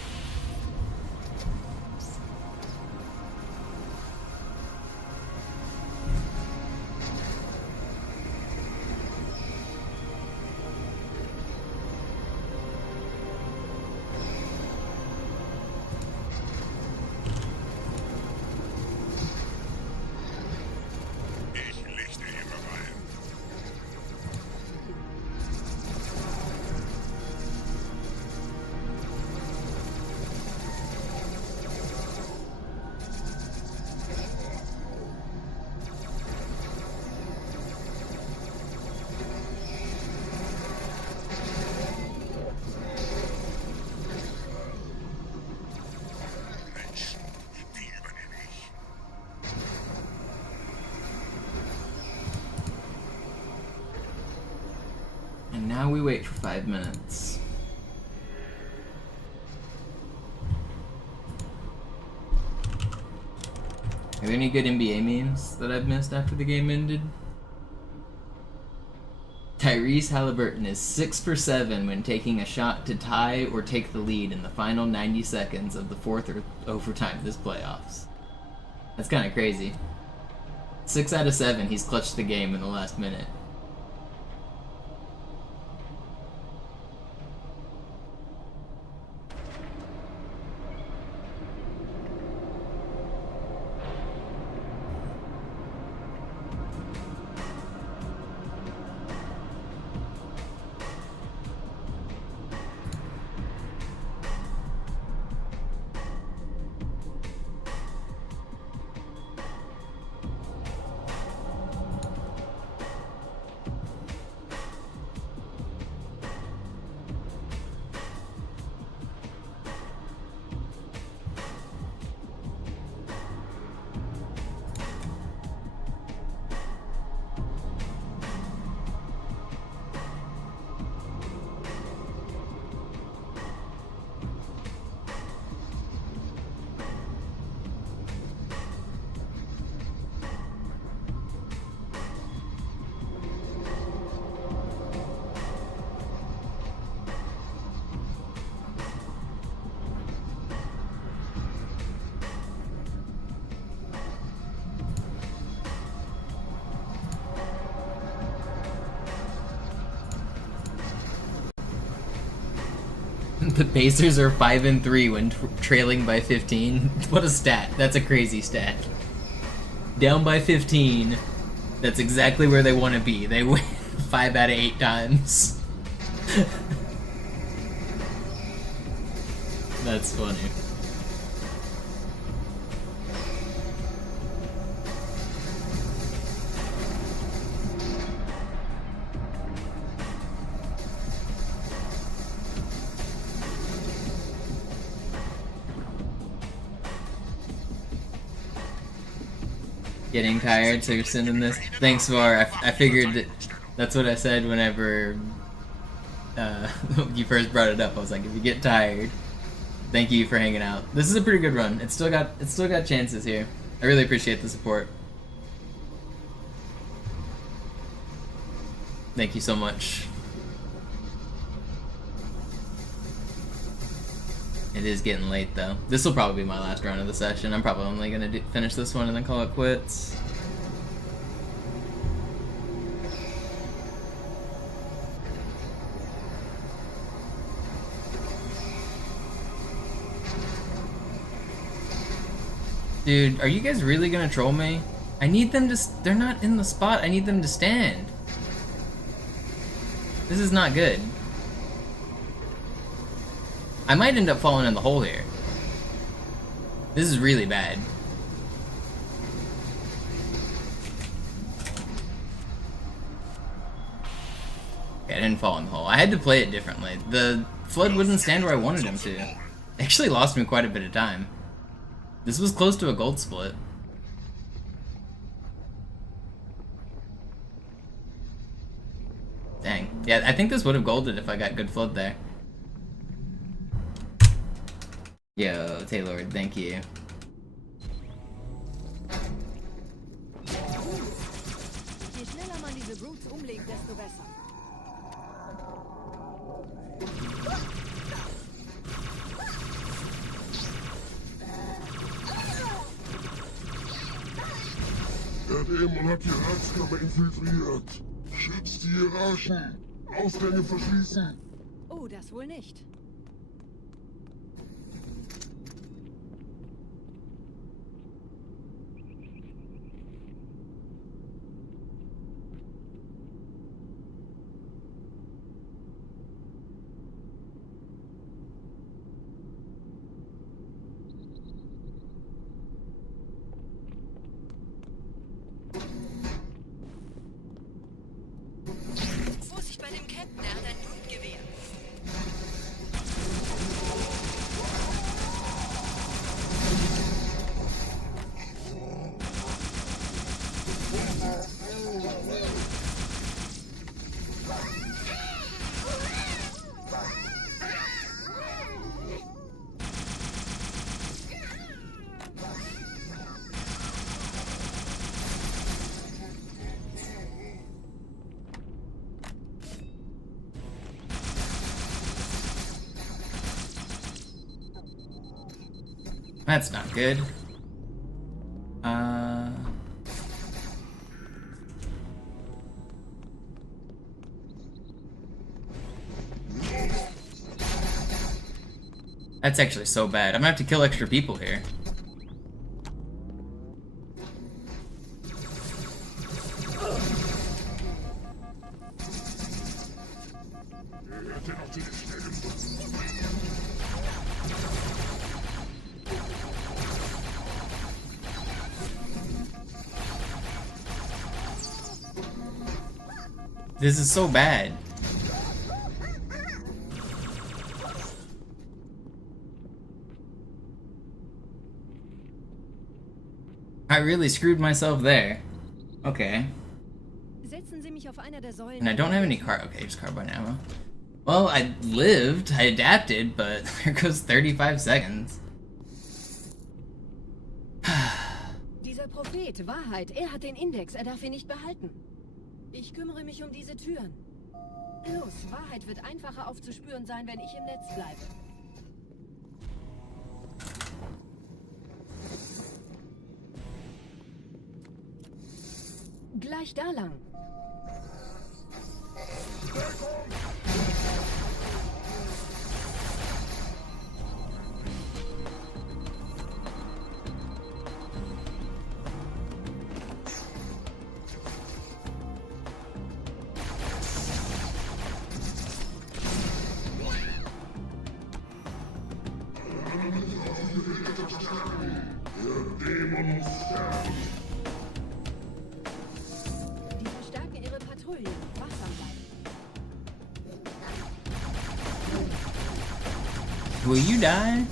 And now we wait for 5 minutes. Are there any good NBA memes that I've missed after the game ended? Tyrese Halliburton is 6 for 7 when taking a shot to tie or take the lead in the final 90 seconds of the fourth overtime this playoffs. That's kind of crazy. 6 out of 7, he's clutched the game in the last minute. The Pacers are 5-3 when trailing by 15. What a stat. That's a crazy stat. Down by 15. That's exactly where they want to be. They win 5 out of 8 times. That's funny. Getting tired, so you're sending this? Thanks, Var. I figured that's what I said whenever you first brought it up. I was like, if you get tired, thank you for hanging out. This is a pretty good run. It's still got chances here. I really appreciate the support. Thank you so much. It is getting late though. This will probably be my last run of the session. I'm probably only gonna finish this one and then call it quits. Dude, are you guys really gonna troll me? I need them to. They're not in the spot. I need them to stand. This is not good. I might end up falling in the hole here. This is really bad. Okay, I didn't fall in the hole. I had to play it differently. The flood wouldn't stand where I wanted him to. It actually lost me quite a bit of time. This was close to a gold split. Dang. Yeah, I think this would have golded if I got good flood there. Yo, Taylor, thank you. Je schneller man diese Brutes umlegt, desto besser. Der Dämon hat die Ratskammer infiltriert. Schützt die Hierarchen. Ausgänge verschließen. Oh, das wohl nicht. Vorsicht bei dem Captain, er hat ein Blutgewehr. That's not good. That's actually so bad. I'm gonna have to kill extra people here. This is so bad. I really screwed myself there. Okay. Setzen Sie mich auf einer der Säulen. And I don't have any okay, just carbine ammo. Well, I lived, I adapted, but there goes 35 seconds. Dieser Prophet, Wahrheit, er hat den Index, er darf ihn nicht behalten. Ich kümmere mich um diese Türen. Los, Wahrheit wird einfacher aufzuspüren sein, wenn ich im Netz bleibe. Gleich da lang. Die verstärken ihre Patrouillen. Wachsam bleiben. Will you die? Ein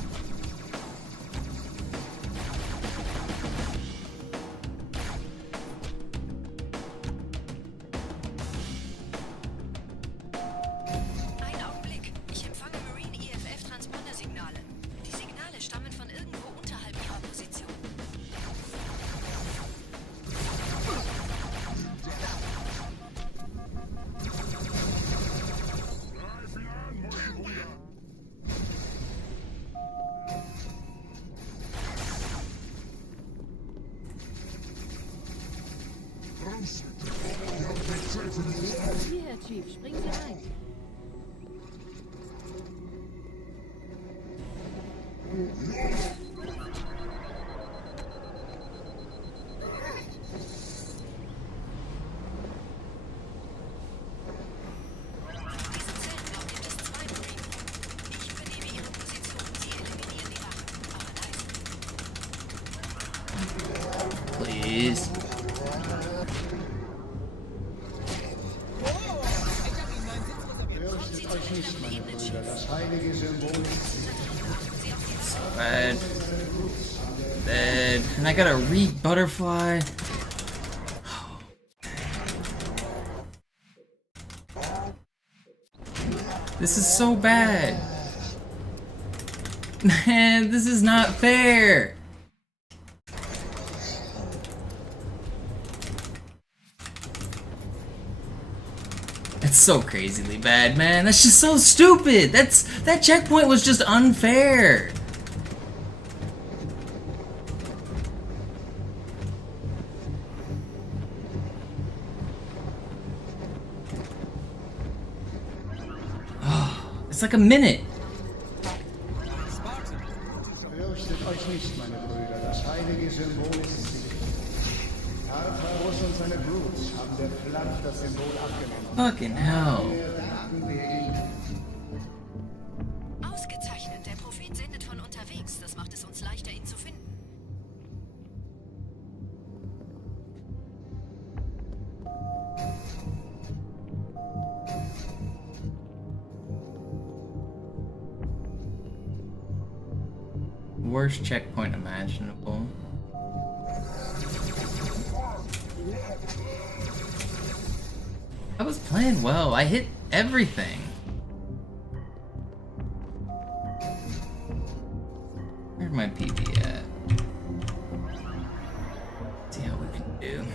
Augenblick. Ich empfange Marine EFF-Transponder-Signale. Die Signale stammen von irgendwo unterhalb ihrer Position. Hierher, Chief. Springen Sie ein. Diese Zellenblock gibt es 2 Marine. Ich übernehme ihre Position. Sie eliminieren die Wachen. Aber leise. Please. Fürchtet euch nicht, meine Brüder. Das heilige Symbol ist Bad. Bad. And I gotta read Butterfly. This is so bad. Man, this is not fair. It's so crazily bad, man. That's just so stupid. That checkpoint was just unfair. Oh, it's like a minute. Fürchtet euch nicht, meine Brüder. Das heilige Symbol ist sicher. Arthurus und seine Brutes haben der Flamme das Symbol abgenommen. Fucking hell. Ausgezeichnet. Der Prophet sendet von unterwegs. Das macht es uns leichter, ihn zu finden. Worst checkpoint imaginable. I was playing well. I hit everything. Where's my PB at? See how we can do.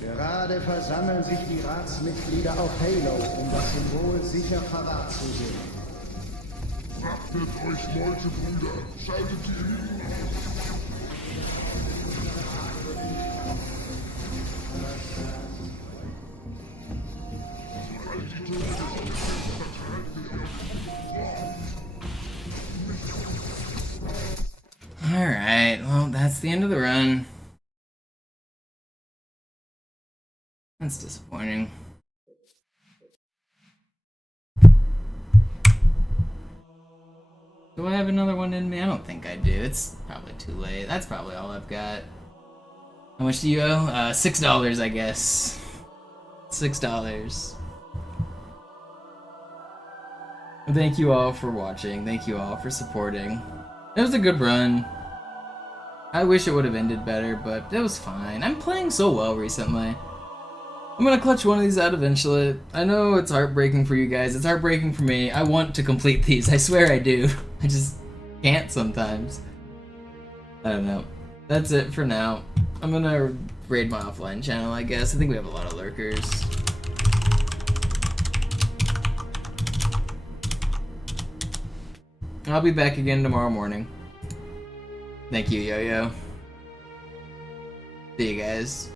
Gerade versammeln sich die Ratsmitglieder auf Halo, um das Symbol sicher parat zu sehen. Achtet euch, Leute, Brüder. Schaltet die Alright, well, that's the end of the run. That's disappointing. Do I have another one in me? I don't think I do. It's probably too late. That's probably all I've got. How much do you owe? $6, I guess. $6. Thank you all for watching. Thank you all for supporting. It was a good run. I wish it would have ended better, but it was fine. I'm playing so well recently. I'm gonna clutch one of these out eventually. I know it's heartbreaking for you guys. It's heartbreaking for me. I want to complete these. I swear I do. I just can't sometimes. I don't know. That's it for now. I'm gonna raid my offline channel, I guess. I think we have a lot of lurkers. I'll be back again tomorrow morning. Thank you, Yo-Yo. See you guys.